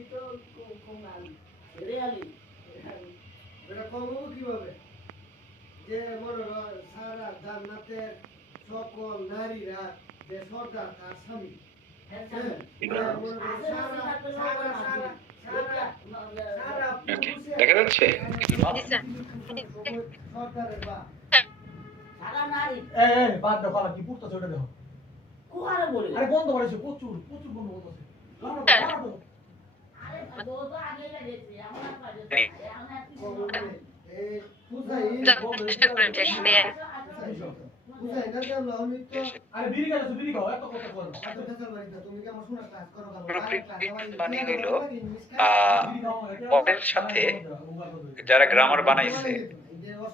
এটা কমাবো কিভাবে? যে মনে হয় সারা জান্নাতের সকল নারীরা যে সর্দার তার স্বামী, দেখা যাচ্ছে? সর্দারের বা বাদ দাও পালা কি পুরতো ওটা দেখো কোয়ারে বলি আরে বন্ধ করেছে প্রচুর প্রচুর বন্ধ করতেছে আরে বিড়ি খাইছো বিড়ি খাও এত কথা বলো মানে হইল পদের সাথে যারা গ্রামার বানাইছে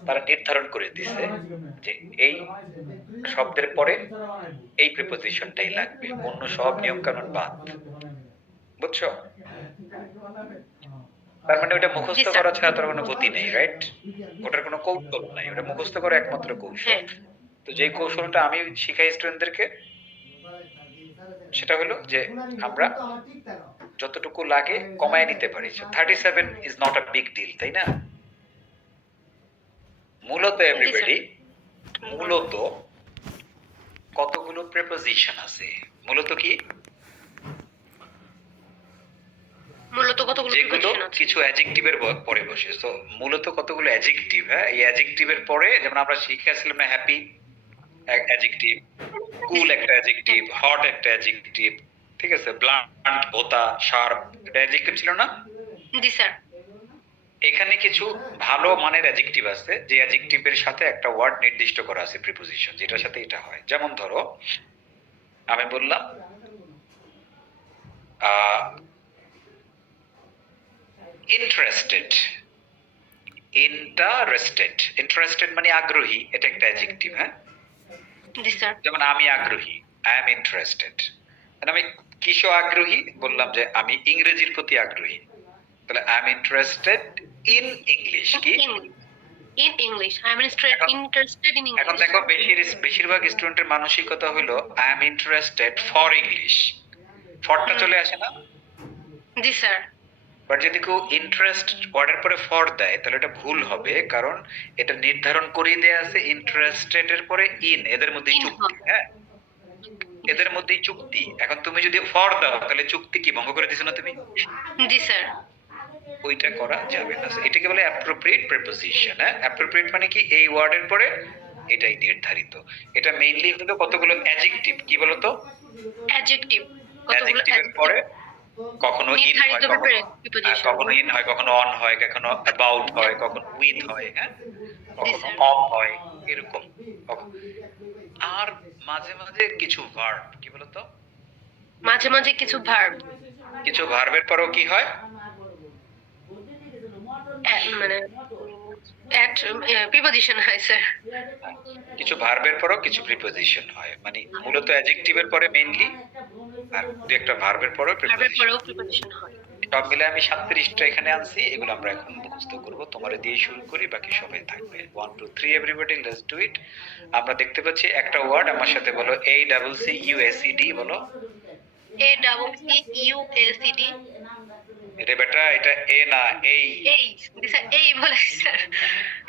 তারা নির্ধারণ করে দিছে যে এই শব্দের পরে এই প্রিপোজিশনটাই লাগবে, অন্য সব নিয়ম কানুন বাদ। বুঝছো? তার মানে ওটা মুখস্থ করা ছাড়া তার কোনো গতি নেই, রাইট? ওটার কোনো কৌশল নাই, ওটা মুখস্থ করা একমাত্র কৌশল। তো যে কৌশলটা আমি শিখাই স্টুডেন্টদেরকে সেটা হলো যে আমরা যতটুকু লাগে কমায় নিতে পারি। 37 is not a big deal, তাই না? মূলত এভরিবডি মূলত কতগুলো প্রিপোজিশন আছে? মূলত কি? মূলত কতগুলো প্রিপোজিশন আছে? কিছু অ্যাডজেক্টিভের পরে বসে। সো মূলত কতগুলো অ্যাডজেক্টিভ, হ্যাঁ? এই অ্যাডজেক্টিভের পরে যেমন আমরা শিখেছিলাম না, হ্যাপি অ্যাডজেক্টিভ, কুল একটা অ্যাডজেক্টিভ, হট একটা অ্যাডজেক্টিভ, ঠিক আছে? ব্লান্ট, ভোতা, শার্প, এটা অ্যাডজেক্টিভ ছিল না? জি স্যার। এখানে কিছু ভালো মানের অ্যাডজেক্টিভ আছে যে অ্যাডজেক্টিভের সাথে একটা ওয়ার্ড নির্দিষ্ট করা আছে, প্রিপোজিশন, যেটার সাথে এটা হয়। যেমন ধরো আমি বললাম ইন্টারেস্টেড। ইন্টারেস্টেড মানে আগ্রহী, এটা একটা অ্যাডজেক্টিভ, হ্যাঁ? জি স্যার। যেমন আমি আগ্রহী, আই এম ইন্টারেস্টেড। আমি কিসে আগ্রহী? বললাম যে আমি ইংরেজির প্রতি আগ্রহী, তাহলে I am interested in English. কি? In English. I am interested in English. এখন দেখো বেশিরভাগ স্টুডেন্টের মানসিকতা হলো I am interested for English. ফরটা চলে আসে না? জি স্যার। বাট যদি কেউ ইন্টারেস্ট ওয়ার্ডের পরে ফর দেয় তাহলে এটা ভুল হবে, কারণ এটা নির্ধারণ করেই দেয়া আছে ইন্টারেস্টেড এর পরে ইন, এদের মধ্যে চুক্তি, হ্যাঁ? এদের মধ্যেই চুক্তি। এখন তুমি যদি ফর দাও তাহলে চুক্তি কি ভঙ্গ করে দিছো না তুমি? জি স্যার। ওইটা করা যাবে না। এটাকে বলে অ্যাপ্রোপ্রিয়েট প্রিপোজিশন। হ্যাঁ, অ্যাপ্রোপ্রিয়েট মানে কি? এই ওয়ার্ডের পরে এটাই নির্ধারিত। এটা মেইনলি হলো কতগুলো অ্যাডজেক্টিভ, কি বলতো? অ্যাডজেক্টিভ। অ্যাডজেক্টিভের পরে কখনো ইন হয়, কখনো ইন হয়, কখনো অন হয়, কখনো অ্যাবাউট হয়, কখনো উইথ হয়, হ্যাঁ, কখনো অফ হয়, এরকম। আর মাঝে মাঝে কিছু ভার্ব, কি বলতো? মাঝে মাঝে কিছু ভার্ব। কিছু ভার্বের পরেও কি হয়? মানে প্রিপোজিশন হয় স্যার। কিছু ভার্বের পরেও কিছু প্রিপোজিশন হয়, মানে মূলত অ্যাডজেক্টিভের পরে মেইনলি আর দুই একটা ভার্বের পরেও প্রিপোজিশন হয়। সব মিলে আমি 37টা এখানে আনছি, এগুলো আমরা এখন মুখস্থ করব। তোমারে দিয়ে শুরু করি, বাকি সবাই থাকবে। 1 2 3 এভরিবডি, লেটস ডু ইট। আমরা দেখতে পাচ্ছি একটা ওয়ার্ড, আমার সাথে বলো A double C U S E D. বলো A double C U S E D. এটা বেটা, এটা এ না, এই স্যার। এই বলে sir.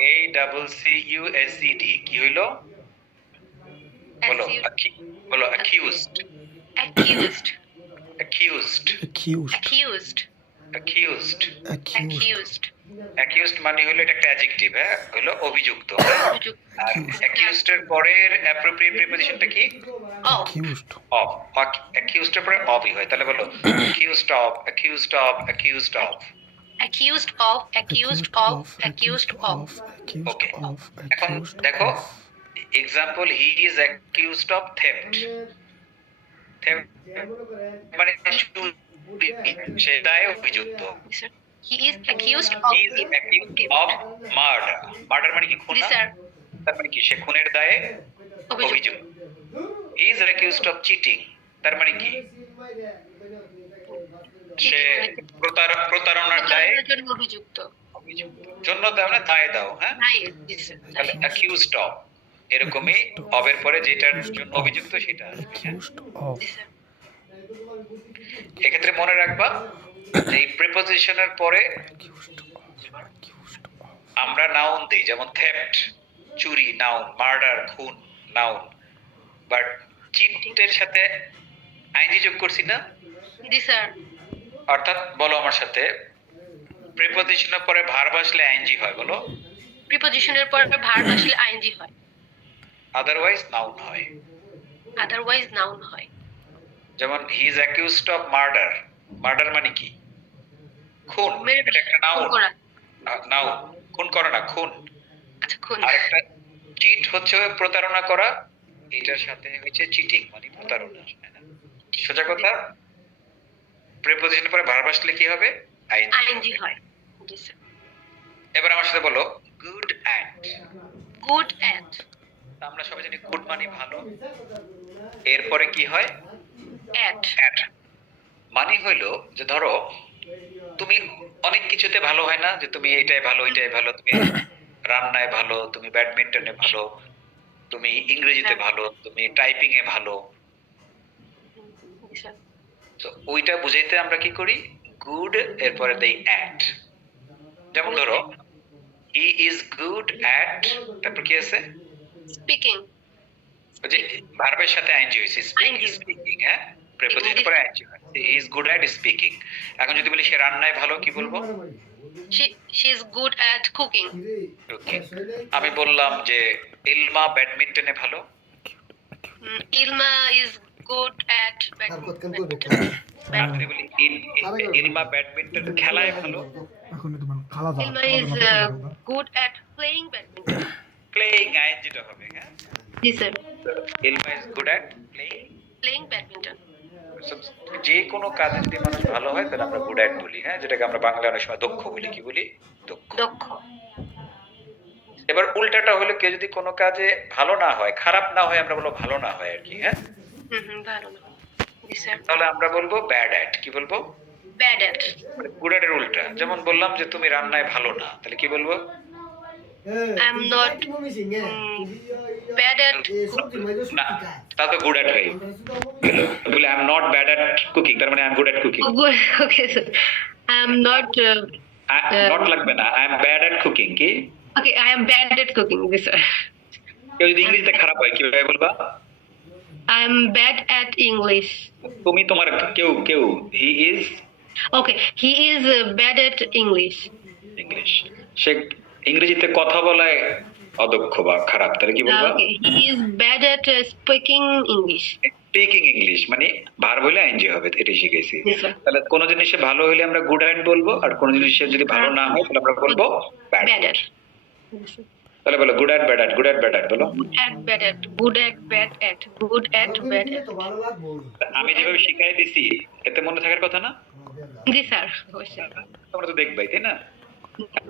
A double C U S E D কি হইলো? বলো বলো accused. Accused. Accused. Accused. Accused. Accused. Accused মানে হলো এটা একটা অ্যাডজেক্টিভ, হ্যাঁ, হলো অভিযুক্ত। আর অ্যাকিউজড এর পরের অ্যাপ্রোপ্রিয়েট প্রিপোজিশনটা কি? Accused of. অ্যাকিউজড এর পরে অফই হয়, তাহলে বলো accused of, accused of, accused of. accused of, accused of, accused of. ওকে, এখন দেখো example, he is accused of theft. Theft মানে চুরি, সে দায়ে অভিযুক্ত। He is accused of murder. Murder মানে কি? খুন। তার মানে কি? সে খুনের দায়ে অভিযুক্ত। He is accused of cheating, তার মানে কি? সে প্রতারণার দায়ে অভিযুক্ত। জন্য দাও না, দায়ে দাও, হ্যাঁ? তাহলে accused of, এরকমই অবের পরে যেটার জন্য অভিযুক্ত সেটা আসবে। এক্ষেত্রে মনে রাখবা এই প্রিপোজিশনের পরে আমরা নাউন দিই, যেমন থেফট চুরি নাউন, মার্ডার খুন নাউন, বাট চিটের সাথে আইনজি যোগ করছি না। জি স্যার। অর্থাৎ বলো আমার সাথে, প্রিপোজিশনের পরে ভার্ব আসলে আইনজি হয়, বলো। প্রিপোজিশনের পর ভার্ব আসলে আইএনজি হয়, আদারওয়াইজ নাউন হয়। আদারওয়াইজ নাউন হয়। যেমন he is accused of murder, murder মানে কি? খুন, মেরে এটা একটা নাউন। খুন করা। নাউন, খুন করা না, খুন। আচ্ছা খুন। আরেকটা চিট হচ্ছে প্রতারণা করা, এটার সাথে হচ্ছে চিটিং মানে প্রতারণা, তাই না? সোজা কথা, প্রিপোজিশনের পরে ভার্ব আসলে কি হবে? আইএনজি হয়। জি স্যার। এবার আমার সাথে বলো গুড অ্যাট। Good at. আমরা সবাই জানি গুড মানে ভালো, এরপরে কি হয়? অ্যাট। অ্যাট মানে হইলো যে ধরো তুমি অনেক কিছুতে ভালো হয় না, যে তুমি এইটাই ভালো ওইটাই ভালো, তুমি রান্নায় ভালো, তুমি ব্যাডমিন্টনে ভালো, তুমি ইংরেজিতে ভালো, তুমি টাইপিং এ ভালো, জি স্যার। তো ওইটা বুঝাইতে আমরা কি করি? গুড এরপরে দেই অ্যাট। যেমন ধরো হি ইজ গুড অ্যাট, তারপর কি আছে? স্পিকিং। ওই যে ভার্বের সাথে আইএনজি হইছে, ING স্পিকিং, হ্যাঁ, প্রিপোজিশনের পরে আইএনজি হয়। হি ইজ গুড অ্যাট স্পিকিং। এখন যদি বলি সে রান্নায় ভালো, কি বলবো? She is good at cooking. ওকে, আমি বললাম যে ইলমা ব্যাডমিন্টনে ভালো। Ilma is good at badminton. আমি যদি বলি ইলমা ব্যাডমিন্টন খেলায় ভালো। এখন তোমার খালা দাও Ilma is good at playing badminton. Playing আইএনজিটা হবে, হ্যাঁ। Yes sir. Ilma is good at playing. Playing badminton. যে কোনো কাজে যদি মানুষ ভালো হয় তাহলে আমরা গুড অ্যাট বলি, হ্যাঁ, যেটাকে আমরা বাংলায় অনেক সময় দক্ষ বলি। কি বলি? দক্ষ। দক্ষ। এবার উল্টাটা হলো, কেউ যদি কোনো কাজে ভালো না হয়, খারাপ না হয়, আমরা বলবো ভালো না হয় আর কি, হ্যাঁ। ভালো না। জি স্যার। তাহলে আমরা বলবো ব্যাড অ্যাট। কি বলবো? Bad at. গুড অ্যাট এর উল্টা। যেমন বললাম যে তুমি রান্নায় ভালো না, তাহলে কি বলবো? I'm not bad at না, তা তো গুড অ্যাট হয়। বলে I am not bad at cooking, তার মানে I am good at cooking. good. Okay sir. I'm not not লাগবে না, I M bad at cooking. কি? okay, I am bad at cooking. Yes sir. কেউ যদি ইংরেজিতে খারাপ হয় কিভাবে বলবা? I am bad at English. তুমি তোমার কেউ he is Okay, he is bad at English. English, সে ইংরেজিতে কথা বলায় অদক্ষ বা খারাপ, তাহলে কি বলবা? Okay, he is bad at speaking English. Speaking English মানে ভার্ব হলে আইএনজি হবে, এটাই শিখেছি। Yes, sir. তাহলে কোন জিনিসে ভালো হলে আমরা গুড অ্যাট বলবো, আর কোন জিনিসে যদি ভালো না হয় তাহলে আমরা বলবো ব্যাড। Bad at. তাহলে বলো good at bad at, good at bad at বলো। Good at, bad at, good at, bad at, good at, bad at. আমি যেভাবে শিখাই দিছি এতে মনে থাকার কথা না? জি স্যার, অবশ্যই। তোমরা তো দেখবাই, তাই না?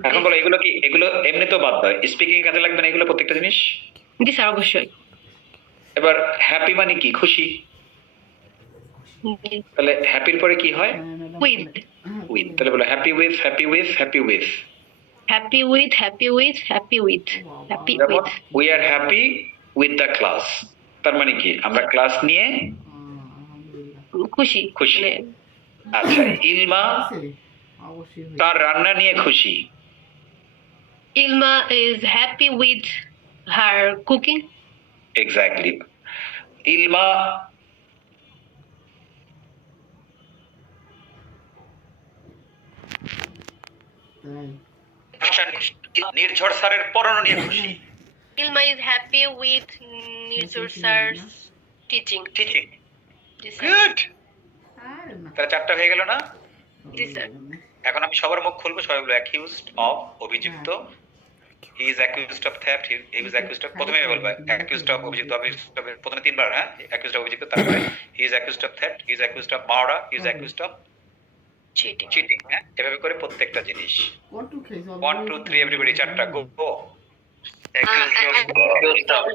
এখন বলো এগুলো কি, এগুলো এমনি তো বাদ দাও, স্পিকিং কাজে লাগবে না এগুলো প্রত্যেকটা জিনিস। জি স্যার, অবশ্যই। এবার হ্যাপি মানে কি? খুশি। জি। তাহলে হ্যাপির পরে কি হয়? With. উইথ। তাহলে বলো happy with, happy with, happy with. Happy with, happy with, happy with, happy যেমন with. We are happy with the class, তার মানে কি? আমরা ক্লাস নিয়ে খুশি। খুশি। মানে আচ্ছা, ইলমা তার রান্না নিয়ে খুশি। Ilma is happy with her cooking. Exactly. Ilma Nirjhor স্যারের পড়ানো নিয়ে খুশি। Ilma is happy with Nirjur sir's teaching. Teaching. G sir. Good. তাহলে চারটা হয়ে গেল না? জি স্যার। এখন আমি সবার মুখ খুলবো, সবাই বলবো অ্যাকিউজড অফ, অভিযুক্ত। He is accused of theft, he is accused of, প্রথমে বলবো অ্যাকিউজড অফ, অভিযুক্ত, প্রথমে তিনবার, হ্যাঁ, অ্যাকিউজড অফ, অভিযুক্ত, তারপরে he is accused of theft, he is accused of murder, he is accused of Cheating. Cheating, হ্যাঁ, এভাবে করে প্রত্যেকটা জিনিস। 1 2 3 এভরিবডি, চারটা গো। Accused of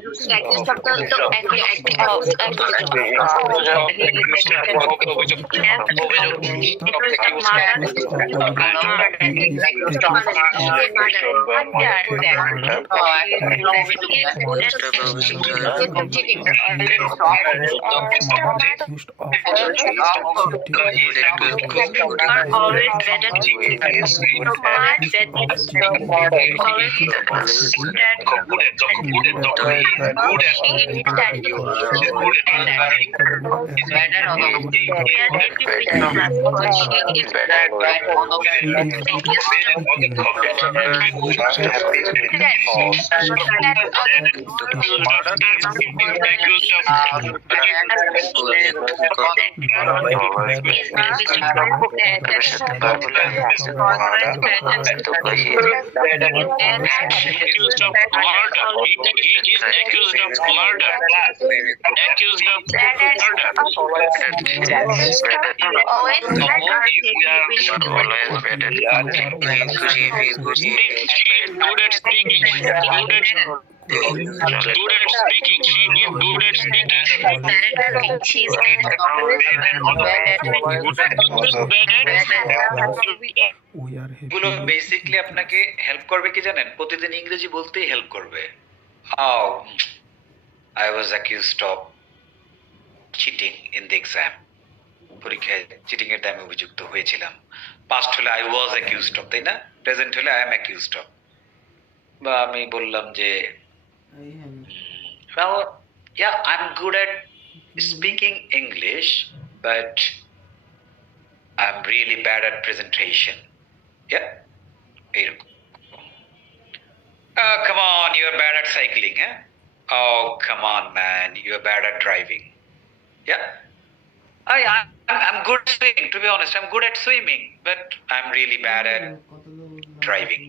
we are গুলো happy. বেসিকলি আপনাকে হেল্প করবে কি জানেন, প্রতিদিন ইংরেজি বলতেই হেল্প করবে। How I was accused of cheating in the exam, পরীক্ষায় চিটিং এর দামে অভিযুক্ত হয়েছিলাম। পাস্ট হলে আই ওয়াজ অ্যাকিউজড অফ, তাই না? প্রেজেন্ট হলে আই এম অ্যাকিউজড অফ। বা আমি বললাম যে well yeah I'm good at speaking English but I'm really bad at presentation. Yeah, এরকম। Come on, you're bad at cycling, eh? Oh, come on, man, you're bad at driving. Yeah, I'm good at swimming. To be honest, I'm good at swimming, but I'm really bad at driving.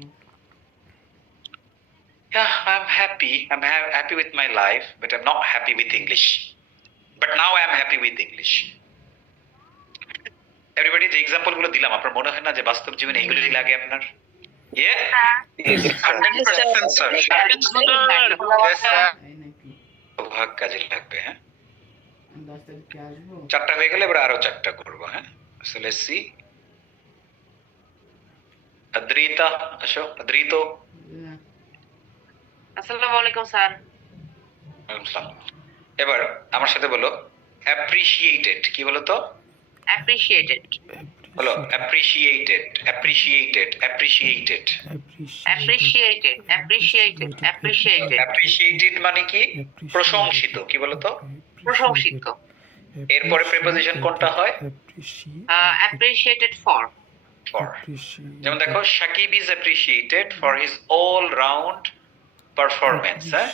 Yeah, I'm happy. I'm happy with my life, but I'm not happy with English. But now I'm happy with English. Everybody, যে example গুলো দিলাম, আপনার মনে হয় না যে বাস্তব জীবনে এগুলোই লাগে আপনার? Yeah? 100% sir. Yes sir. ভাগ কাজে লাগবে, হ্যাঁ? 4টা হয়ে গেলে এবার আরো 4টা করবো, হ্যাঁ? So let's see. Adrita, আসো, Adrito. আসসালামু আলাইকুম স্যার। এবার আমার সাথে বলো অ্যাপ্রিশিয়েটেড। কি বলো তো? অ্যাপ্রিশিয়েটেড বলো appreciated, appreciated, appreciated. Appreciated appreciated appreciated appreciated মানে কি? প্রশংসিত। কি বলো তো? প্রশংসিত। এরপরে প্রিপোজিশন কোনটা হয়? Appreciated for. ফর। যেমন দেখো, Shakib is appreciated for his all round performance, হ্যাঁ?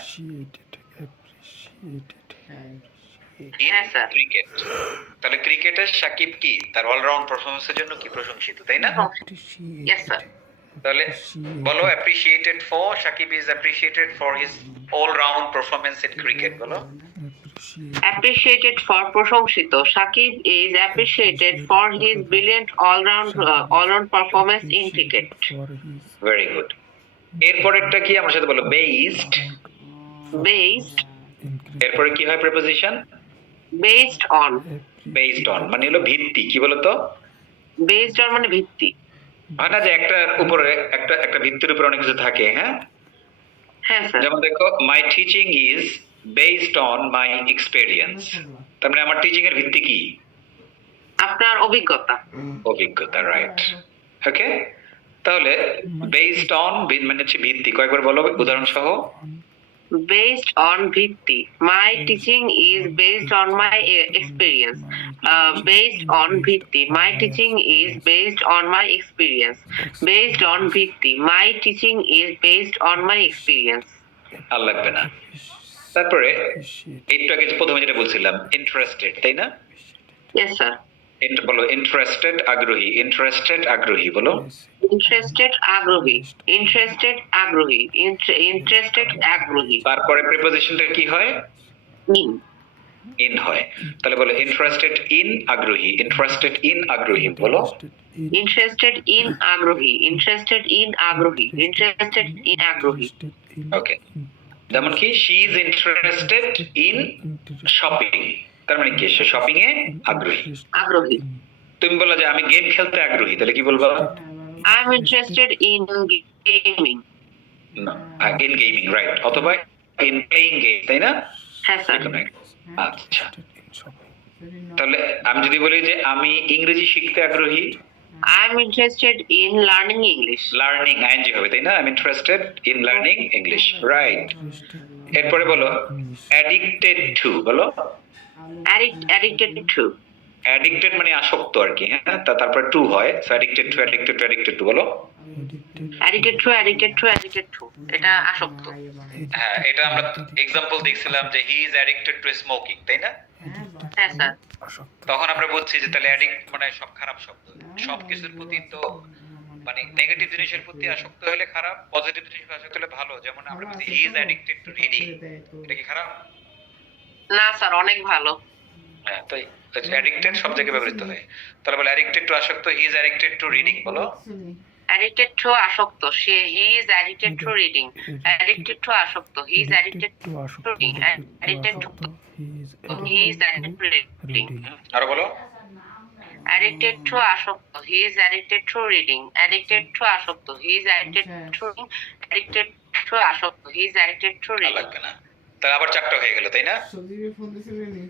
হ্যাঁ স্যার। ক্রিকেট। তাহলে ক্রিকেটের সাকিব কি তার অলরাউন্ড পারফরম্যান্সের জন্য কি প্রশংসিত, তাই না? Yes sir. তাহলে বলো appreciated for, Shakib is appreciated for his all round performance in cricket. বলো অ্যাপ্রিশিয়েটেড ফর প্রশংসিত। Shakib is appreciated for his brilliant allround performance in cricket. Very good. এরপরেরটা কি আমার সাথে বলো? বেসড। বেসড। এরপরে কি হয় preposition? Based on. Based on মানে হলো ভিত্তি। কি বলো তো? বেসড অন মানে ভিত্তি। হয় না যে একটা উপরে একটা ভিত্তির উপরে অনেক কিছু থাকে, হ্যাঁ? হ্যাঁ স্যার। যেমন দেখো, my teaching is based on my experience. তার মানে আমার টিচিং এর ভিত্তি কি? আপনার অভিজ্ঞতা। অভিজ্ঞতা, রাইট। ওকে, তাহলে বেসড অন মানে হচ্ছে ভিত্তি। কয়েকবার বলো উদাহরণ সহ। Based on ভিত্তি। My teaching is based on my experience. Based on ভিত্তি। My teaching is based on my experience. Based on ভিত্তি। My teaching is based on my experience. আর লাগবে না। তারপরে একটু আগে প্রথমে যেটা বলছিলাম ইন্টারেস্টেড, তাই না? Yes sir. বলো ইন্টারেস্টেড, আগ্রহী। ইন্টারেস্টেড, আগ্রহী বলো। ইন্টারেস্টেড, আগ্রহী। ইন্টারেস্টেড, আগ্রহী। ইন্টারেস্টেড, আগ্রহী। তারপরে প্রিপোজিশনটা কি হয়? ইন। ইন হয়। তাহলে বলো ইন্টারেস্টেড ইন, আগ্রহী। ইন্টারেস্টেড ইন, আগ্রহী বলো। ইন্টারেস্টেড ইন, আগ্রহী। ইন্টারেস্টেড ইন, আগ্রহী। ইন্টারেস্টেড ইন, আগ্রহী। ওকে, যেমন কি she is interested in shopping, তার মানে কি সে শপিং এ আগ্রহী। আগ্রহী। তুমি বলো যে আমি গেম খেলতে আগ্রহী, তাহলে কি বলবো? I'm interested in gaming. In gaming, right, অথবা ইন প্লেইং গেম, তাই না? হ্যাঁ স্যার। যেকোনো একটা। আচ্ছা, তাহলে আমি যদি বলি যে আমি ইংরেজি শিখতে আগ্রহী, I'm interested in learning English. Learning I N G হবে, তাই না? I am interested in learning English, right. এরপরে বলো অ্যাডিক্টেড টু, বলো। Addicted to. অ্যাডিক্টেড মানে আসক্ত আর কি, হ্যাঁ, তারপরে টু হয়, so addicted to, addicted to, addicted to, বলো। Addicted to. এটা আসক্ত। হ্যাঁ, এটা আমরা এক্সাম্পল দেখছিলাম যে he is addicted to smoking, তাই না? হ্যাঁ স্যার। তখন আমরা বলছি যে তাহলে অ্যাডিক্ট মানে সব খারাপ শব্দ, সব কিছুর প্রতি তো মানে নেগেটিভ জিনিসের প্রতি আসক্ত হলে খারাপ, পজিটিভ জিনিসের আসক্ত হলে ভালো। যেমন আমরা বলছি he is addicted to reading, এটা কি খারাপ? না স্যার, অনেক ভালো। হ্যাঁ, তাই অ্যাডিক্টেড সব জায়গায় ব্যবহৃত হয়। তাহলে বলে অ্যাডিক্টেড টু আসক্ত, he is addicted to reading, বলো। Addicted to আসক্ত, he is addicted to reading. Addicted to আসক্ত, he is addicted to reading. Addicted to he is addicted to reading. আরো বলো। Addicted to আসক্ত, he is addicted to reading. Addicted to আসক্ত, he is addicted to reading. Addicted to আসক্ত, he is addicted to ভালো reading. লাগবে না, তাহলে আবার চারটা হয়ে গেল, তাই না?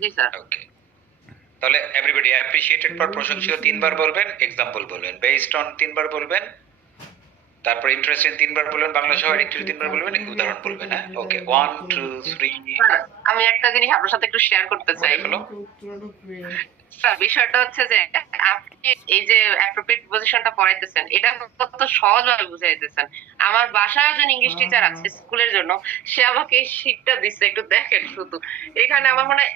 জি স্যার। ওকে, তাহলে এভরিবডি অ্যাপ্রিশিয়েটেড পর প্রশংসিত তিনবার বলবেন, এক্সাম্পল বলবেন, বেসড অন তিনবার বলবেন, তারপর ইন্টারেস্টেড তিনবার বলবেন, বাংলা সহ অ্যাডিক্টেড তিনবার বলবেন, উদাহরণ বলবেন। হ্যাঁ, ওকে, 1 2 3 স্যার, আমি একটা জিনিস আপনার সাথে একটু শেয়ার করতে চাই। বলো। স্যার, বিষয়টা হচ্ছে যে আপনি এই যে অ্যাপ্রোপ্রিয়েট পজিশনটা পড়াইতেছেন, এটা কত সহজভাবে বুঝাইতেছেন। আমার বাসায় একজন ইংলিশ টিচার আছে স্কুলের জন্য, সে আমাকে এই শীটটা দিচ্ছে, একটু দেখেন শুধু। এখানে আমার মনে হয়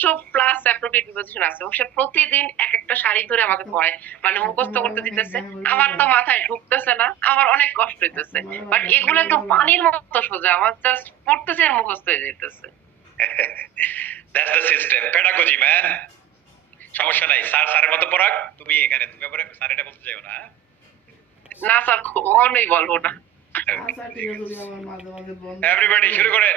100+ অ্যাপ্রোপ্রিয়েট পজিশন আছে এবং সে প্রতিদিন এক একটা শাড়ি ধরে আমাকে পড়ায়, মানে মুখস্থ করতে দিতেছে। আমার তো মাথায় ঢুকতেছে না, আমার অনেক কষ্ট হইতেছে। বাট এগুলো তো পানির মতো সোজা, আমার জাস্ট পড়তেছে আর মুখস্থ হয়ে যেতেছে। That's the system, pedagogy man. সমস্যা নাই, স্যার স্যারের মতো পড়াক, তুমি এখানে তুমি আবার স্যার এটা বলতে চাইও না। না স্যার, কখনোই বলবো না। এভরিবডি শুরু করেন।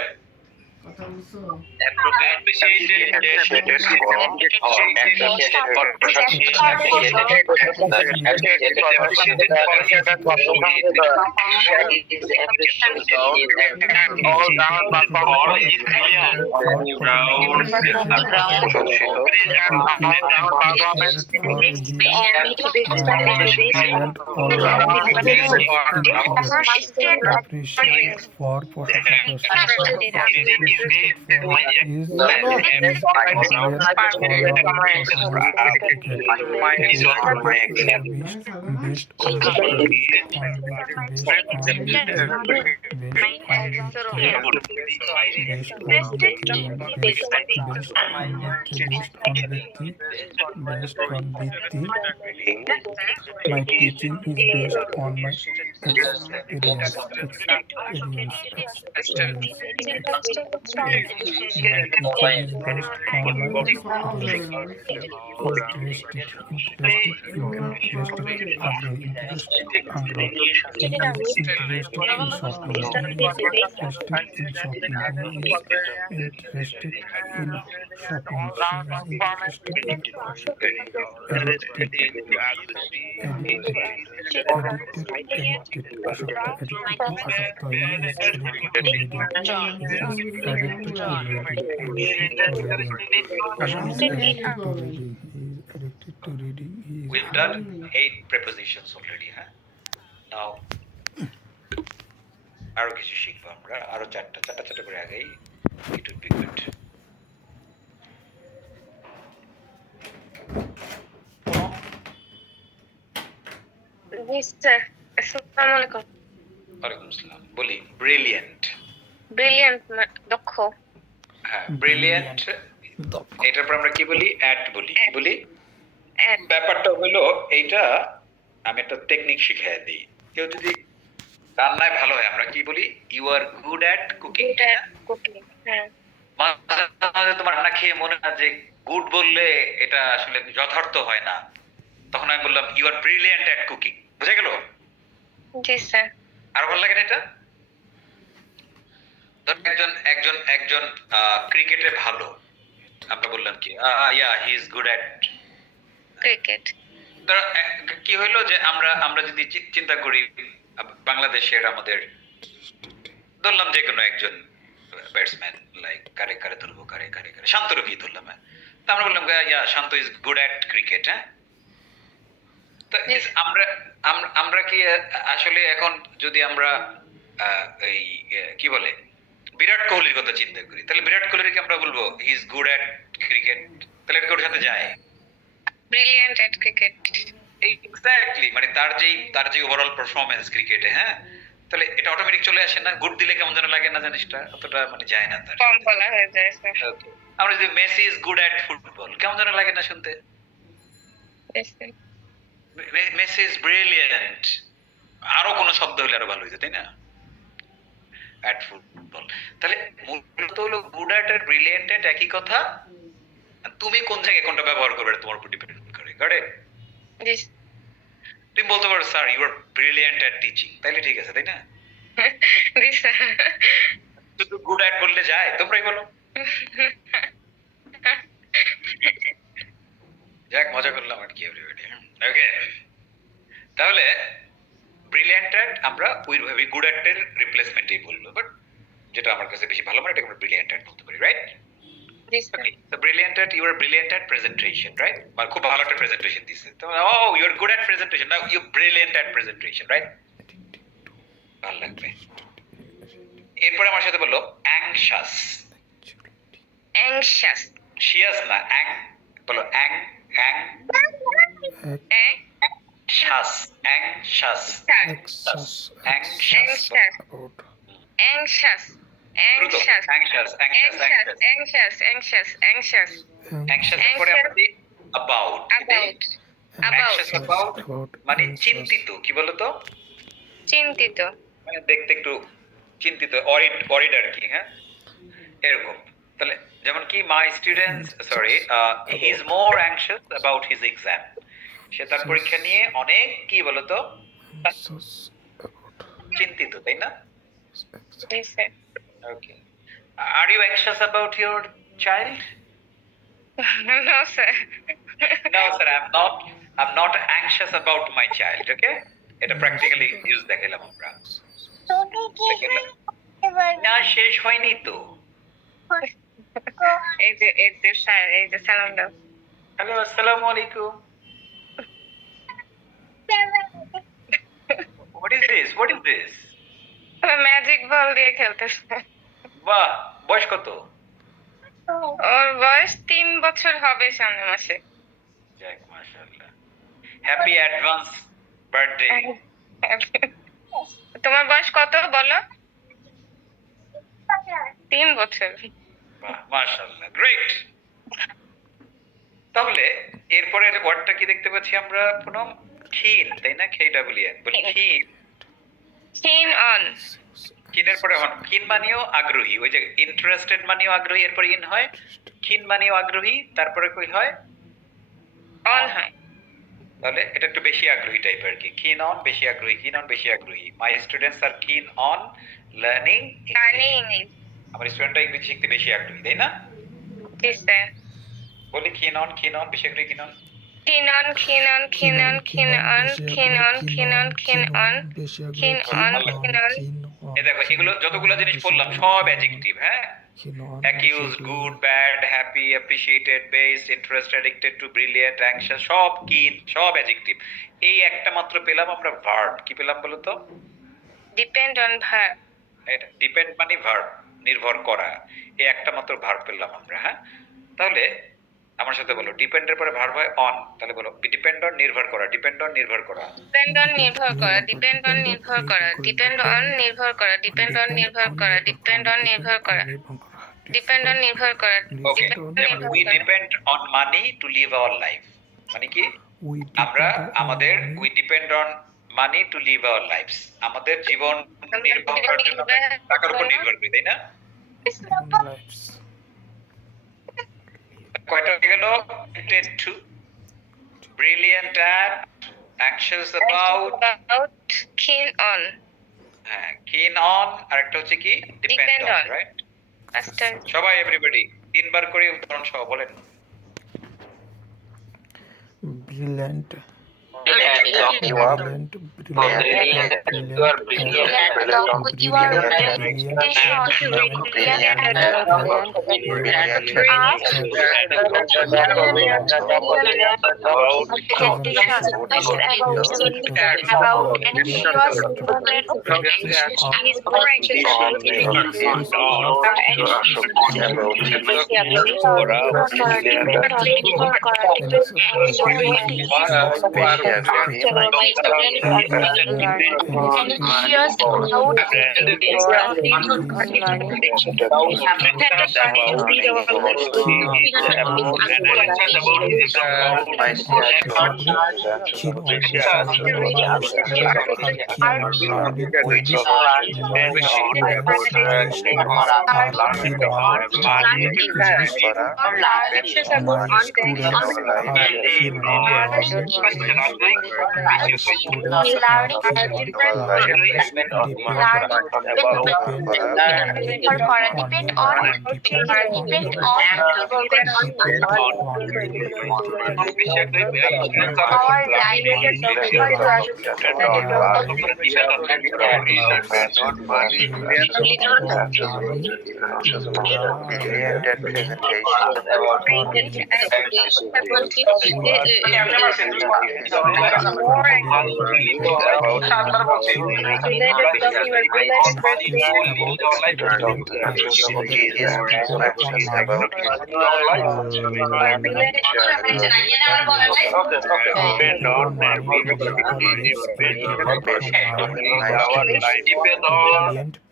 for my teaching is based on my experience. We've done 8 prepositions already, huh? Now আরো কিছু শিখবো আমরা, আরো চারটা করে আগেই, it would be good. Sir, আসসালামু আলাইকুম। ওয়ালাইকুম আসসালাম। বলি ব্রিলিয়েন্ট। ব্রিলিয়ান্ট, দক্ষ। হ্যাঁ, ব্রিলিয়েন্ট, এটার পর আমরা কি বলি? অ্যাট বলি। কি বলি? ব্যাপারটা হলো এইটা, আমি একটা টেকনিক শিখিয়ে দিই। কেউ যদি রান্নায় ভালো হয়, আমরা কি বলি? You are good at cooking. হ্যাঁ, মাঝে তোমার রান্না খেয়ে মনে হয় যে গুড বললে এটা আসলে যথার্থ হয় না, তখন আমি বললাম you are brilliant at cooking. বুঝা গেল? জি স্যার। আর ভালো লাগে না এটা? ধর একজন একজন একজন ক্রিকেটে ভালো, আমরা বললাম কি yeah he is good at, cricket. কি হইলো যে আমরা আমরা যদি চিন্তা করি বাংলাদেশের আমাদের ধরলাম যে কোনো একজন ব্যাটসম্যান, লাইক কারে কারে ধরবো, কারে কারে কারে শান্তরকে ধরলাম, হ্যাঁ, তো আমরা বললাম ইয়া শান্ত ইজ গুড অ্যাট ক্রিকেট, হ্যাঁ। তো আমরা আমরা কি আসলে এখন যদি আমরা এই কি বলে বিরাট কোহলির কথা চিন্তা করি, তাহলে বিরাট কোহলিকে আমরা বলবো হি ইজ গুড অ্যাট ক্রিকেট, তাহলে এটা ওর সাথে যায়? Brilliant at cricket. এক্স্যাক্টলি, মানে তার যে ওভারঅল পারফরম্যান্স ক্রিকেটে, হ্যাঁ, তাহলে এটা অটোমেটিক চলে আসে না? গুড দিলে কেমন যেন লাগে না জিনিসটা, অতটা মানে যায় না তার। কম বলা হয়ে যায় স্যার। Okay. আমরা যদি Messi is good at football, কেমন যেন লাগে না শুনতে? মেসি ইজ ব্রিলিয়ান্ট, আরো কোনো শব্দ হলে আরো ভালো হইতো, তাই না? অ্যাট ফুটবল, তাহলে মূলত হলো গুড অ্যাট আর ব্রিলিয়ান্ট এট একই কথা। তুমি কোন জায়গায় কোনটা ব্যবহার করবে এটা তোমার উপর ডিপেন্ড করে, কারেক্ট? Yes. তুমি বলতে পারো sir you are brilliant at teaching, তাইলে ঠিক আছে, তাই না? Yes, sir. শুধু গুড অ্যাট বললে যায়? তোমরাই বলো। যাক, মজা করলাম আর কি এভরিবডি। ওকে, তাহলে ব্রিলিয়ান্ট অ্যাট আমরা ওইভাবে গুড অ্যাট এর রিপ্লেসমেন্টই বলবো, বাট যেটা আমার কাছে বেশি ভালো মানে এটাকে আমরা ব্রিলিয়ান্ট অ্যাট বলতে পারি, right? Yes, sir. Okay, so brilliant at, you are brilliant at presentation, right? মানে খুব ভালো একটা প্রেজেন্টেশন দিছে, তো you are good at presentation, now you brilliant at presentation, right? ভালো লাগবে। এরপর আমার সাথে বললো anxious, Anxious. শিয়াস না, বলো anxious, anxious, Excess. anxious, About. Anxious. দ্রুত, Anxious. anxious, anxious, Anxious. Anxious. Anxious. anxious এর পরে আমরা দিই about, About. anxious about মানে anxious. চিন্তিত, কি বলতো? চিন্তিত। মানে দেখতে একটু চিন্তিত, অরিড আর কি, হ্যাঁ, এরকম। তাহলে যেমন কি my student sorry he is more anxious about his exam, সে তার পরীক্ষা নিয়ে অনেক কি বলতো Anxious about. চিন্তিত, তাই না? Yes, sir. Okay, are you anxious about your child? No, sir. No sir, I'm not anxious about my child, okay? এটা প্র্যাকটিক্যালি ইউজ দেখাইলাম আমরা। না, শেষ হয়নি তো। এই যে সালাম দাও। হ্যালো, আসসালামু আলাইকুম। What is this? What is this? Magic ball দিয়ে খেলতেছে। বাহ, বয়স কত? ওর বয়স 3 বছর হবে সামনের মাসে। যাক, মাশাআল্লাহ, হ্যাপি অ্যাডভান্স বার্থডে। তোমার বয়স কত বলো? 3 বছর। বাহ, মাশাআল্লাহ, গ্রেট। তাহলে এরপরে ওয়ার্ডটা কি দেখতে পাচ্ছি আমরা? পুনম, ক্ষীণ, তাই না? KWN বলি ক্ষীণ। Keen on. ক্ষীণের পরে অন, ক্ষীণ মানেও আগ্রহী, ওই যে ইন্টারেস্টেড মানেও আগ্রহী, এরপরে ইন হয়। ক্ষীণ মানেও আগ্রহী, তারপরে কই হয়? On হয়। তাহলে এটা একটু বেশি আগ্রহী টাইপ আর কি। ক্ষীণ অন, বেশি আগ্রহী, ক্ষীণ অন, বেশি আগ্রহী। মাই স্টুডেন্টস আর ক্ষীণ অন লার্নিং Learning English. আমার স্টুডেন্টরা ইংরেজি শিখতে বেশি আগ্রহী, তাই না? Yes, sir. বলি ক্ষীণ অন, বেশি আগ্রহী, ক্ষীণ on. Keen on. Keen on. Keen on. Keen on. Keen on. Keen on. Keen on. Keen on. Keen on. এই দেখো, এগুলো যতগুলো জিনিস বললাম সব অ্যাডজেক্টিভ, হ্যাঁ? Accused, good, bad, happy, appreciated, based, interested, addicted to, brilliant, anxious, সব কিন, সব অ্যাডজেক্টিভ। এই একটা মাত্র পেলাম আমরা ভার্ব। কি পেলাম বলো তো? Depend on verb. এটা ডিপেন্ড মানে ভার্ব, নির্ভর করা। এই একটা মাত্র ভার্ব পেলাম আমরা, হ্যাঁ? তাহলে আমার সাথে বলো, ডিপেন্ডের পরে ভার্ব হয় অন, তাহলে বলো ডিপেন্ড অন, নির্ভর করা, ডিপেন্ড অন, নির্ভর করা। Depend on নির্ভর করা. Depend on নির্ভর করা. Depend on নির্ভর করা. Depend on নির্ভর করা. Depend on নির্ভর করা. Depend on নির্ভর করা. ওকে, যেমন we depend on money to live our life, মানে কি আমরা আমাদের we depend on money to live our lifes, আমাদের জীবন নির্বাহ করার জন্য আমরা টাকার উপর নির্ভর করি, তাই না? কয়টা হয়ে গেল? Two, brilliant at, anxious about, About. Keen on. হ্যাঁ keen on আরেকটা হচ্ছে কি depend Depend on on. Right Master. সবাই এভরিবডি তিনবার করে উদাহরণ সহ বলেন Brilliant. You are Brilliant. Brilliant. you are brilliant. You are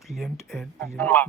Brilliant and anxious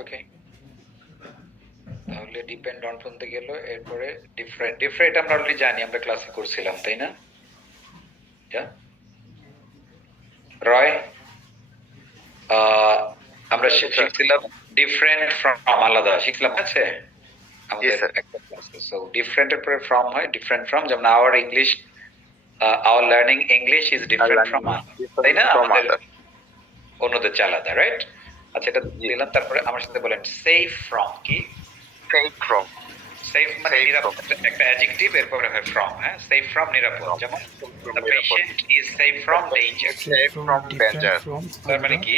ওকে তাহলে ডিপেন্ড অন শুনতে গেল এরপরে ডিফারেন্ট ডিফারেন্ট আমরা অলরেডি জানি আমরা ক্লাসে করছিলাম তাই না যা রয় আমরা শিখছিলাম ডিফারেন্ট ফ্রম আলাদা শিখলাম আছে আমাদের একটা ক্লাসে সো ডিফারেন্ট এর পরে ফ্রম হয় ডিফারেন্ট ফ্রম যেমন our English our learning English is different from তাই না আমাদের অন্যদের আলাদা রাইট আচ্ছা এটা দিলাম তারপরে আমার সাথে বলেন সেফ ফ্রম কি safe from সেফ মানে নিরাপদ একটা অ্যাডজেক্টিভ এরপরে হয় ফ্রম হ্যাঁ সেফ ফ্রম নিরাপদ যেমন the patient is safe from danger safe from danger তার মানে কি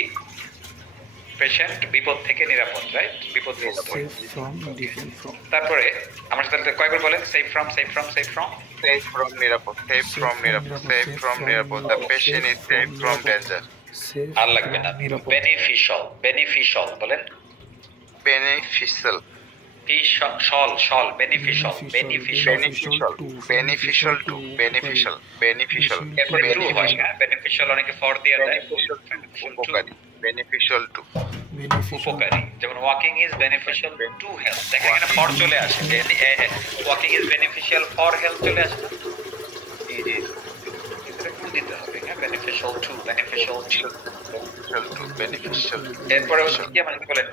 পেশেন্ট বিপদ থেকে নিরাপদ রাইট বিপদ মুক্ত safe from different from তারপরে আমার সাথে কয়বার বলেন safe from safe from safe from safe from nirapod safe from nirapod safe from nirapod the patient is safe from danger safe আর লাগবে না বেনিফিশিয়াল বেনিফিশিয়াল বলেন beneficial শল beneficial beneficial beneficial to beneficial এরপরে টু হয় হ্যাঁ beneficial অনেকে for দিয়ে দেয় উপকারী beneficial to উপকারী যেমন walking is beneficial to health দেখেন এখানে ফর চলে আসে walking is beneficial for health চলে আসে না এটা টু দিতে হবে হ্যাঁ বেনিফিশিয়াল টু beneficial এরপরে হচ্ছে কি মানে বলেন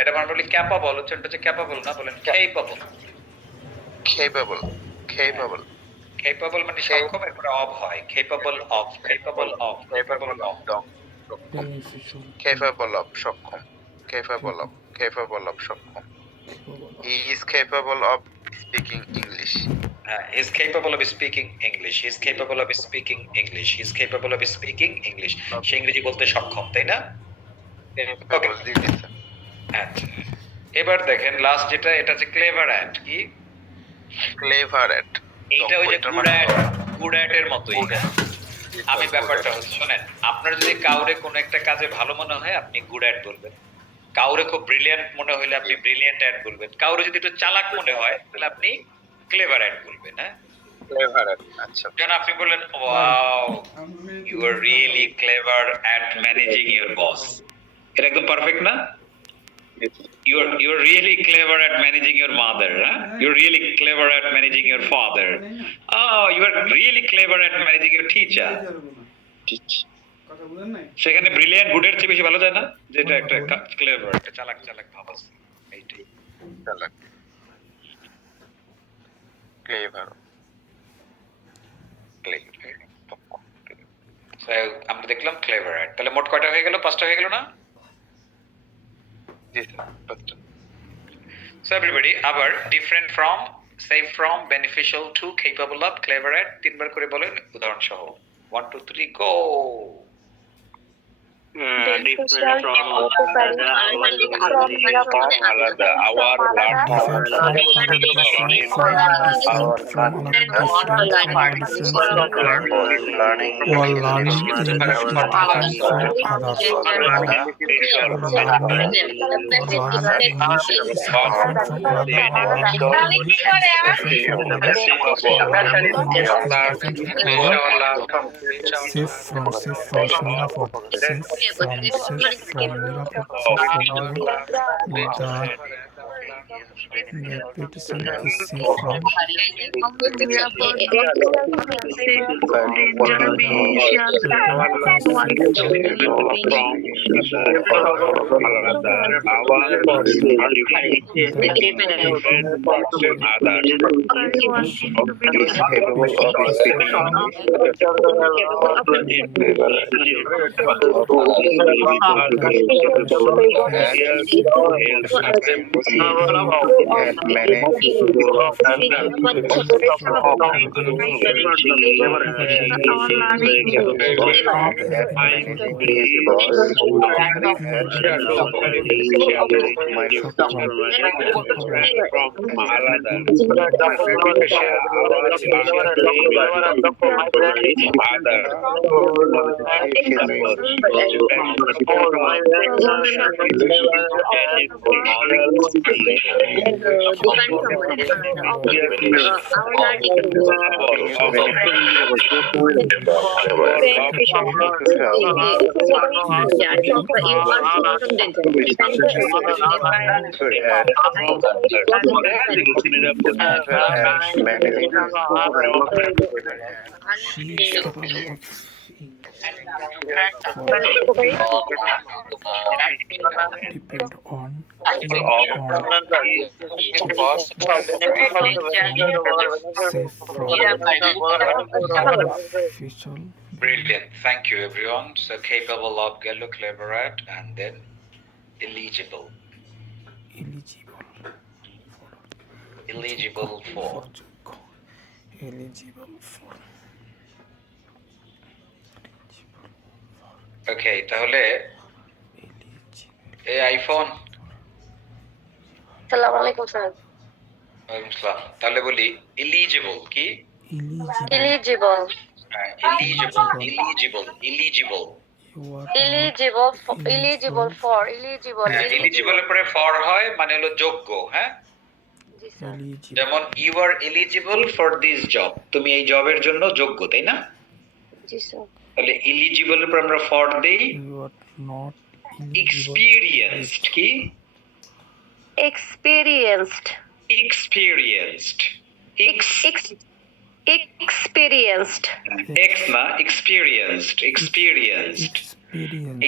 এটা মানে বলি ক্যাপাবল হচ্ছে ক্যাপাবল না বলেন কেপাবল capable মানে সক্ষম এরপরে অফ হয় capable of beneficial capable of সক্ষম capable of সক্ষম He is capable of speaking English. He is capable of speaking English. He is capable of speaking English. He is capable of speaking English. সে ইংরেজি বলতে সক্ষম, তাই না? ওকে, জি জি sir. আচ্ছা। এবার দেখেন লাস্ট যেটা, এটা হচ্ছে ক্লেভার অ্যাট। কি? Clever at. এইটা ওই যে গুড অ্যাট এর মতোই। আমি ব্যাপারটা হচ্ছে শোনেন, আপনার যদি কাউরে কোনো একটা কাজে ভালো মনে হয় আপনি গুড অ্যাট বলবেন, কাউরে খুব ব্রিলিয়ান্ট মনে হলে আপনি ব্রিলিয়ান্ট অ্যাট বলবেন, কাউরে যদি একটু চালাক মনে হয় তাহলে আপনি ক্লেভার অ্যাট বলবেন। হ্যাঁ, Clever at. আচ্ছা। যেন আপনি বললেন wow you are really clever at managing your boss, এটা একদম পারফেক্ট না? You are really clever at managing your mother, huh? You're really clever at managing your father. Oh, you are really clever at managing your teacher. কথা বলেন নাই সেখানে brilliant গুডের চেয়ে বেশি ভালো যায় না? যেটা একটা ক্লেভার, একটা চালাক চালাক ভাব আছে, এইটাই। চালাক। Clever. So, আমরা দেখলাম ক্লেভার অ্যাট। তাহলে মোট কয়টা হয়ে গেল? 5টা হয়ে গেল না? জি স্যার। First. So everybody, আবার different from, save from, beneficial to, capable of, clever at তিনবার করে বলেন উদাহরণ সহ। 1 2 3 গো। Different from আলাদা, our learning is different from others. Safe from Nirapod. Safe from Nirapod. The petition is safe from depend on safe from official. Brilliant. Thank you, everyone. So capable of, gallo, clever at, and then eligible. Eligible for. Eligible for. Okay, তাহলে এই iPhone. আসসালামু আলাইকুম sir. ওয়ালাইকুম আসসালাম। তাহলে বলি eligible কি? Eligible. Eligible. Eligible for. Eligible এর পরে for হয় মানে হলো যোগ্য, হ্যাঁ? জি স্যার। যেমন you are eligible for this job, তুমি এই জবের জন্য যোগ্য, তাই না? জি স্যার। তাহলে eligible এর পর আমরা for দেই। You are not experienced কি? Experienced. Experienced. Experienced. X না, experienced. experienced.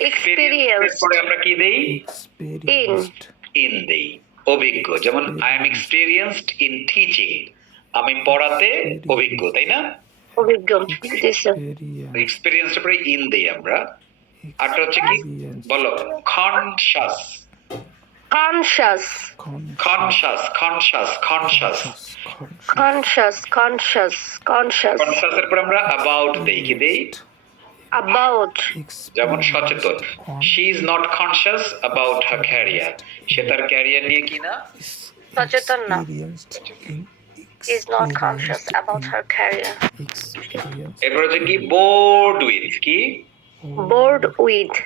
Experience পরে আমরা কি দেই? Experienced. in দেই। অভিজ্ঞ, যেমন I am experienced in teaching, আমি পড়াতে অভিজ্ঞ, তাই না? অভিজ্ঞ। জি স্যার। এক্সপেরিয়েন্স এর পরে in দেই আমরা। আরটা হচ্ছে কি? বলো, conscious. conscious, conscious, conscious, conscious. conscious, conscious, conscious, conscious এর পর আমরা about দেই, কি দেই? about, যেমন সচেতন, she is not conscious about her career, সে তার ক্যারিয়ার নিয়ে কি না সচেতন না, is not conscious about her career, এরপর হচ্ছে কি bored with, কি bored with,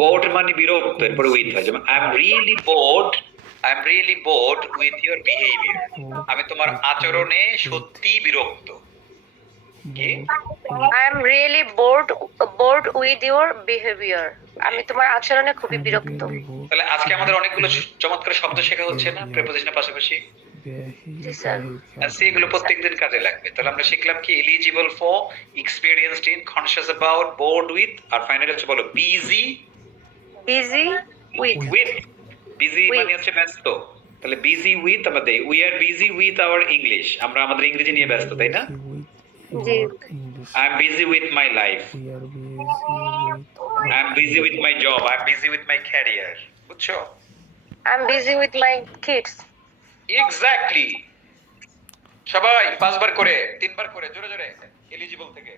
bored মানে বিরক্ত, এরপর with হয়, যেমন I am really bored with your behavior, আমি তোমার আচরণে সত্যি বিরক্ত, কি I am really bored with your behavior, আমি তোমার আচরণে খুবই বিরক্ত। তাহলে আজকে আমাদের অনেকগুলো চমৎকার শব্দ শেখা হচ্ছে না প্রিপোজিশনের পাশাপাশি, জি স্যার। আর সেগুলো প্রত্যেকদিন কাজে লাগবে। তাহলে আমরা শিখলাম কি eligible for, experienced in, conscious about, board with, আর ফাইনালি হচ্ছে বলো busy busy with, busy With. মানে হচ্ছে ব্যস্ত, তাহলে বিজি উইথ আমরা দেই we are busy with our English, আমরা আমাদের ইংরেজি নিয়ে ব্যস্ত, তাই না? জি, I am busy with my life, I am busy with my job, I am busy with my career, বুঝছো? I'm busy with my kids. Exactly. সবাই 5 বার করে 3 বার করে জোরে জোরে এলিজিবল থেকে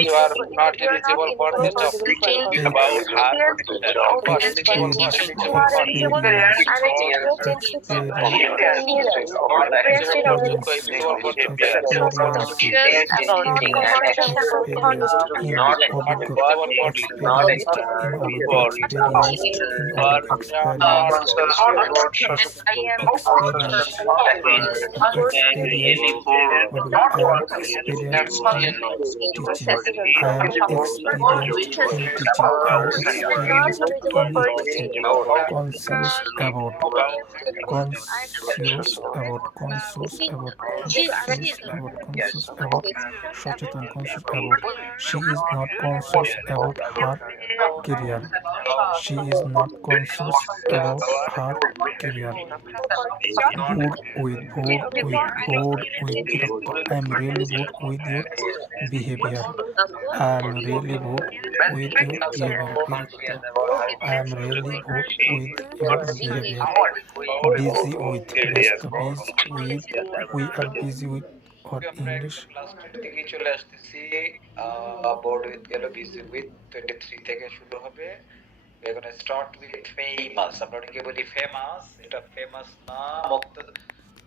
You are not eligible for this job. About her, সচেতন, conscious about, she is not conscious about her career, she is not conscious about her career, bored with বিরক্ত, I am really bored with your behavior, I am really bored with your behavior, বিরক্ত, I am really bored with your behavior, busy with, ব্যস্ত, busy with, we are busy with, or English লাস্টের দিকে চলে আসতেছি, board with গেল, busy with 23 থেকে শুরু হবে, এখন স্টার্ট উইথ ফেমাস, আমরা অনেকে বলি ফেমাস, এটা ফেমাস না,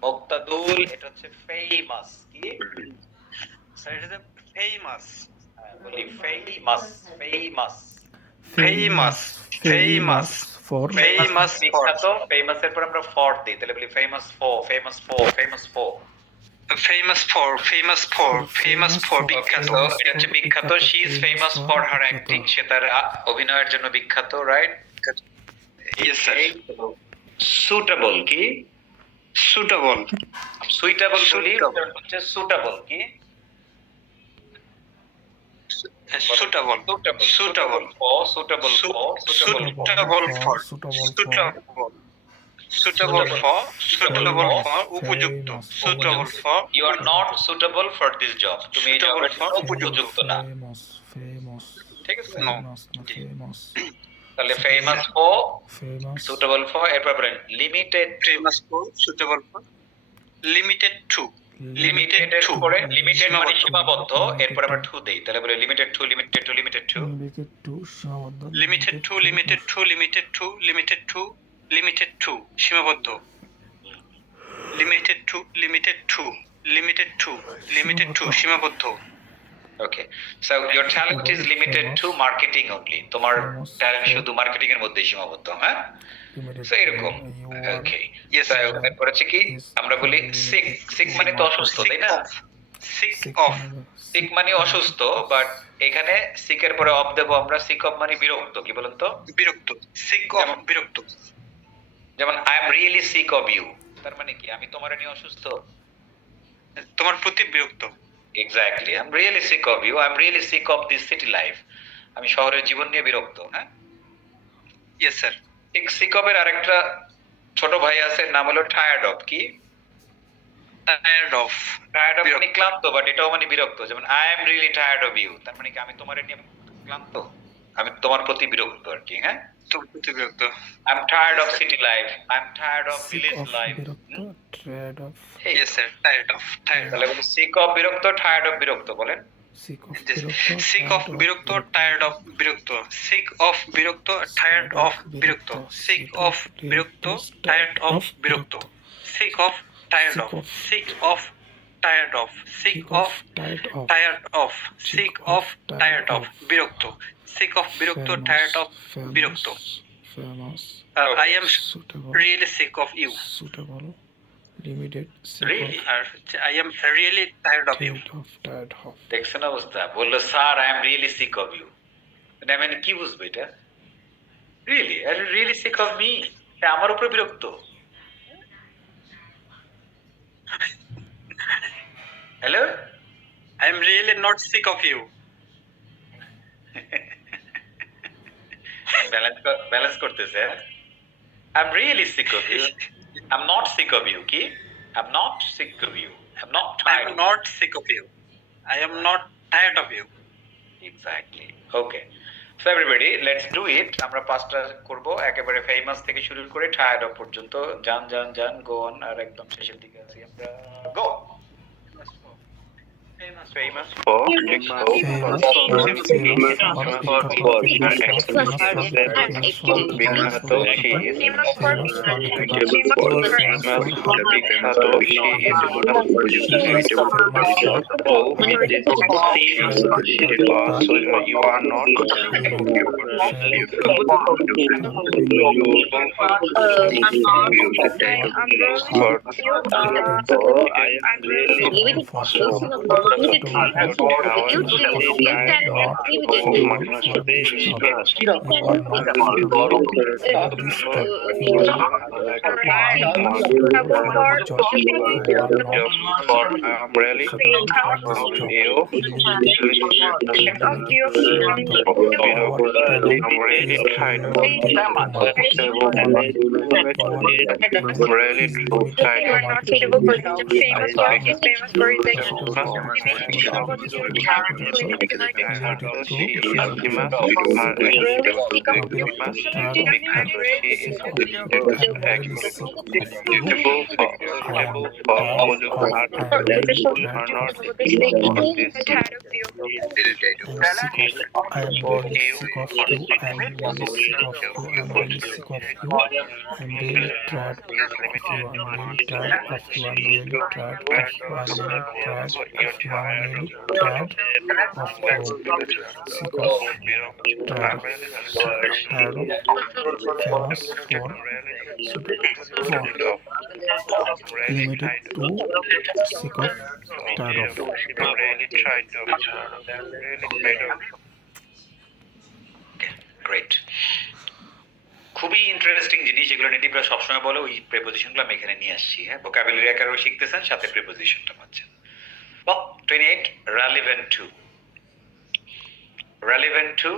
মুক্তাদুল, এটা হচ্ছে ফেমাস, কি স্যার এটা ফেমাস, বলি famous, famous, famous for famous বিখ্যাত, ফেমাসের পর আমরা ফর দিই, তাহলে বলি famous for, famous for, famous for, বিখ্যাত, এটা হচ্ছে বিখ্যাত, she is famous for her acting, সে তার অভিনয়ের জন্য বিখ্যাত, রাইট? Yes sir. সুটেবল, কি সুটেবল, সুইটেবল বলি, হচ্ছে সুটেবল, কি suitable, suitable for, suitable for, suitable for, suitable for, উপযুক্ত, suitable for, you are not suitable for this job, তুমি এই জবের জন্য উপযুক্ত না, famous ঠিক আছে? famous তাহলে famous for, suitable for, এরপর বলেন limited, famous for, suitable for, limited to, limited to করে, limited মানে সীমাবদ্ধ, এরপর আমরা to দেই, তাহলে বলে limited to, limited to, limited to, সীমাবদ্ধ, limited to, limited to, limited to, limited to, limited to, সীমাবদ্ধ, limited to, limited to, limited to, limited to, সীমাবদ্ধ। okay, so your talent is limited to marketing only, তোমার talent শুধু marketing এর মধ্যেই সীমাবদ্ধ, হ্যাঁ? So এরকম, ওকে, ইয়েস। এরপর হচ্ছে কি আমরা বলি সিক, সিক মানে তো অসুস্থ, তাই না? sick of, সিক মানে অসুস্থ, বাট এখানে সিকের পরে অফ দেব আমরা, সিক অফ মানে বিরক্ত, কি বলেন তো? বিরক্ত, sick of, বিরক্ত, যেমন I am really sick of you, তার মানে কি আমি তোমার নিয়ে অসুস্থ, তোমার প্রতি বিরক্ত। Exactly, I am really sick of you, I am really sick of this city life, আমি শহরের জীবন নিয়ে বিরক্ত। হ্যাঁ, Yes, sir. ঠিক সিক অফের আরেকটা ছোট ভাই আছে, নাম হলো টায়ার্ড অফ। কি Tired of. টায়ার্ড অফ মানে বিরক্ত। ক্লান্ত, বাট এটাও মানে বিরক্ত। যেমন I am really tired of you, তার মানে কি আমি তোমার নিয়ে ক্লান্ত, আমি তোমার প্রতি বিরক্ত আর কি। হ্যাঁ, তোমার প্রতি বিরক্ত। I am tired of city life, I am tired of Sick village of life. বিরক্ত, tired of, Yes, sir. Tired of. Tired তাহলে of. সিক অফ বিরক্ত, টায়ার্ড অফ বিরক্ত বলেন। sick of Yes. বিরক্ত, Sick of tired বিরক্ত, tired of বিরক্ত। Sick of বিরক্ত, tired of বিরক্ত। Sick of বিরক্ত, tired of বিরক্ত। Sick of, tired of, sick of, tired of, sick of, tired of, tired of, sick of, tired of বিরক্ত। Sick of বিরক্ত, tired of বিরক্ত। famous, I am suitable, really sick of you. suitable, limited, sick Really? আর হচ্ছে I am really tired of you. tired of, দেখছেন অবস্থা? বললো sir I am really sick of you, মানে কি বুঝবো এটা? Really really sick of me, আমার উপরে বিরক্ত। Hello, I am really not sick of you. Balance করতেছে। I am really sick of you, I am not sick of you. কি I am not sick of you, I am not I am not sick of you. I am not tired of you. Exactly. Okay, so everybody let's do it. আমরা পাঁচটা করব, একেবারে famous থেকে শুরু করে tired of পর্যন্ত। জান go on, আর একদম শেষের দিকে আছি আমরা। গো। Famous for বিখ্যাত she is so you are not limited to sick of tired of. Great, খুবই ইন্টারেস্টিং জিনিস। এগুলো নেটিভরা সবসময় বলে, ওই প্রেপোজিশনগুলো আমি এখানে নিয়ে আসছি। হ্যাঁ, ভোকাবুলারি আকারেও শিখতেছেন, সাথে প্রেপোজিশনটা পাচ্ছেন। 28 relevant to, relevant to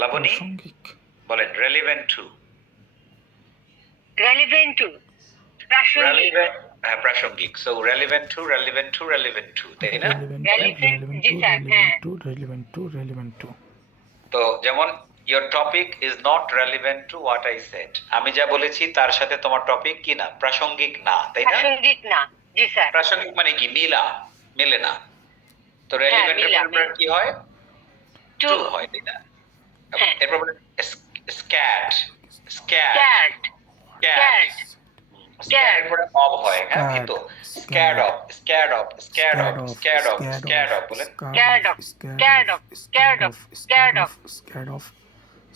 Laboni প্রাসঙ্গিক, বলেন relevant to। relevant to প্রাসঙ্গিক, relevant, হ্যাঁ প্রাসঙ্গিক। So relevant to, relevant to, relevant to, তাই না? relevant to. তো যেমন your topic is not relevant to what I said, আমি যা বলেছি তার সাথে তোমার টপিক কি না, প্রাসঙ্গিক না, তাই না? প্রাসঙ্গিক না, জি স্যার। প্রাসঙ্গিক মানে কি, মেলে না। তো relevant এর পরে কি হয়? to হয়, তাই না? হ্যাঁ। এরপর বলে scared, scared, scared, scared পরে অব হয়। হ্যাঁ, ভীত। scared of, scared of, scared of, scared of, scared of বলেন। scared of, scared of, scared of, scared of, scared of,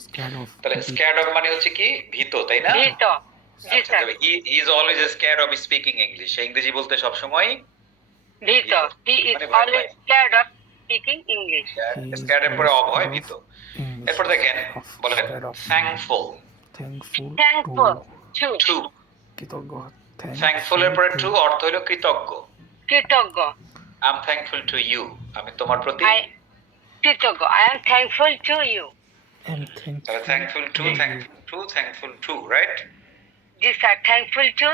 scared of. তাহলে scared of মানে হচ্ছে কি, ভীত, তাই না? ভীত, জি sir. he is always scared of speaking English, ইংরেজি বলতে সব সময় ভীত, he is always scared of speaking English. scared এর পরে অব হয়, ভীত। এরপর দেখেন, বলেন thankful, thankful, thankful to কৃতজ্ঞ, thankful এর পরে to অর্থ হলো কৃতজ্ঞ। কৃতজ্ঞ। I'm thankful to you, আমি তোমার প্রতি কৃতজ্ঞ I am thankful to you I'm তাহলে thankful thankful to, right? G sir thankful to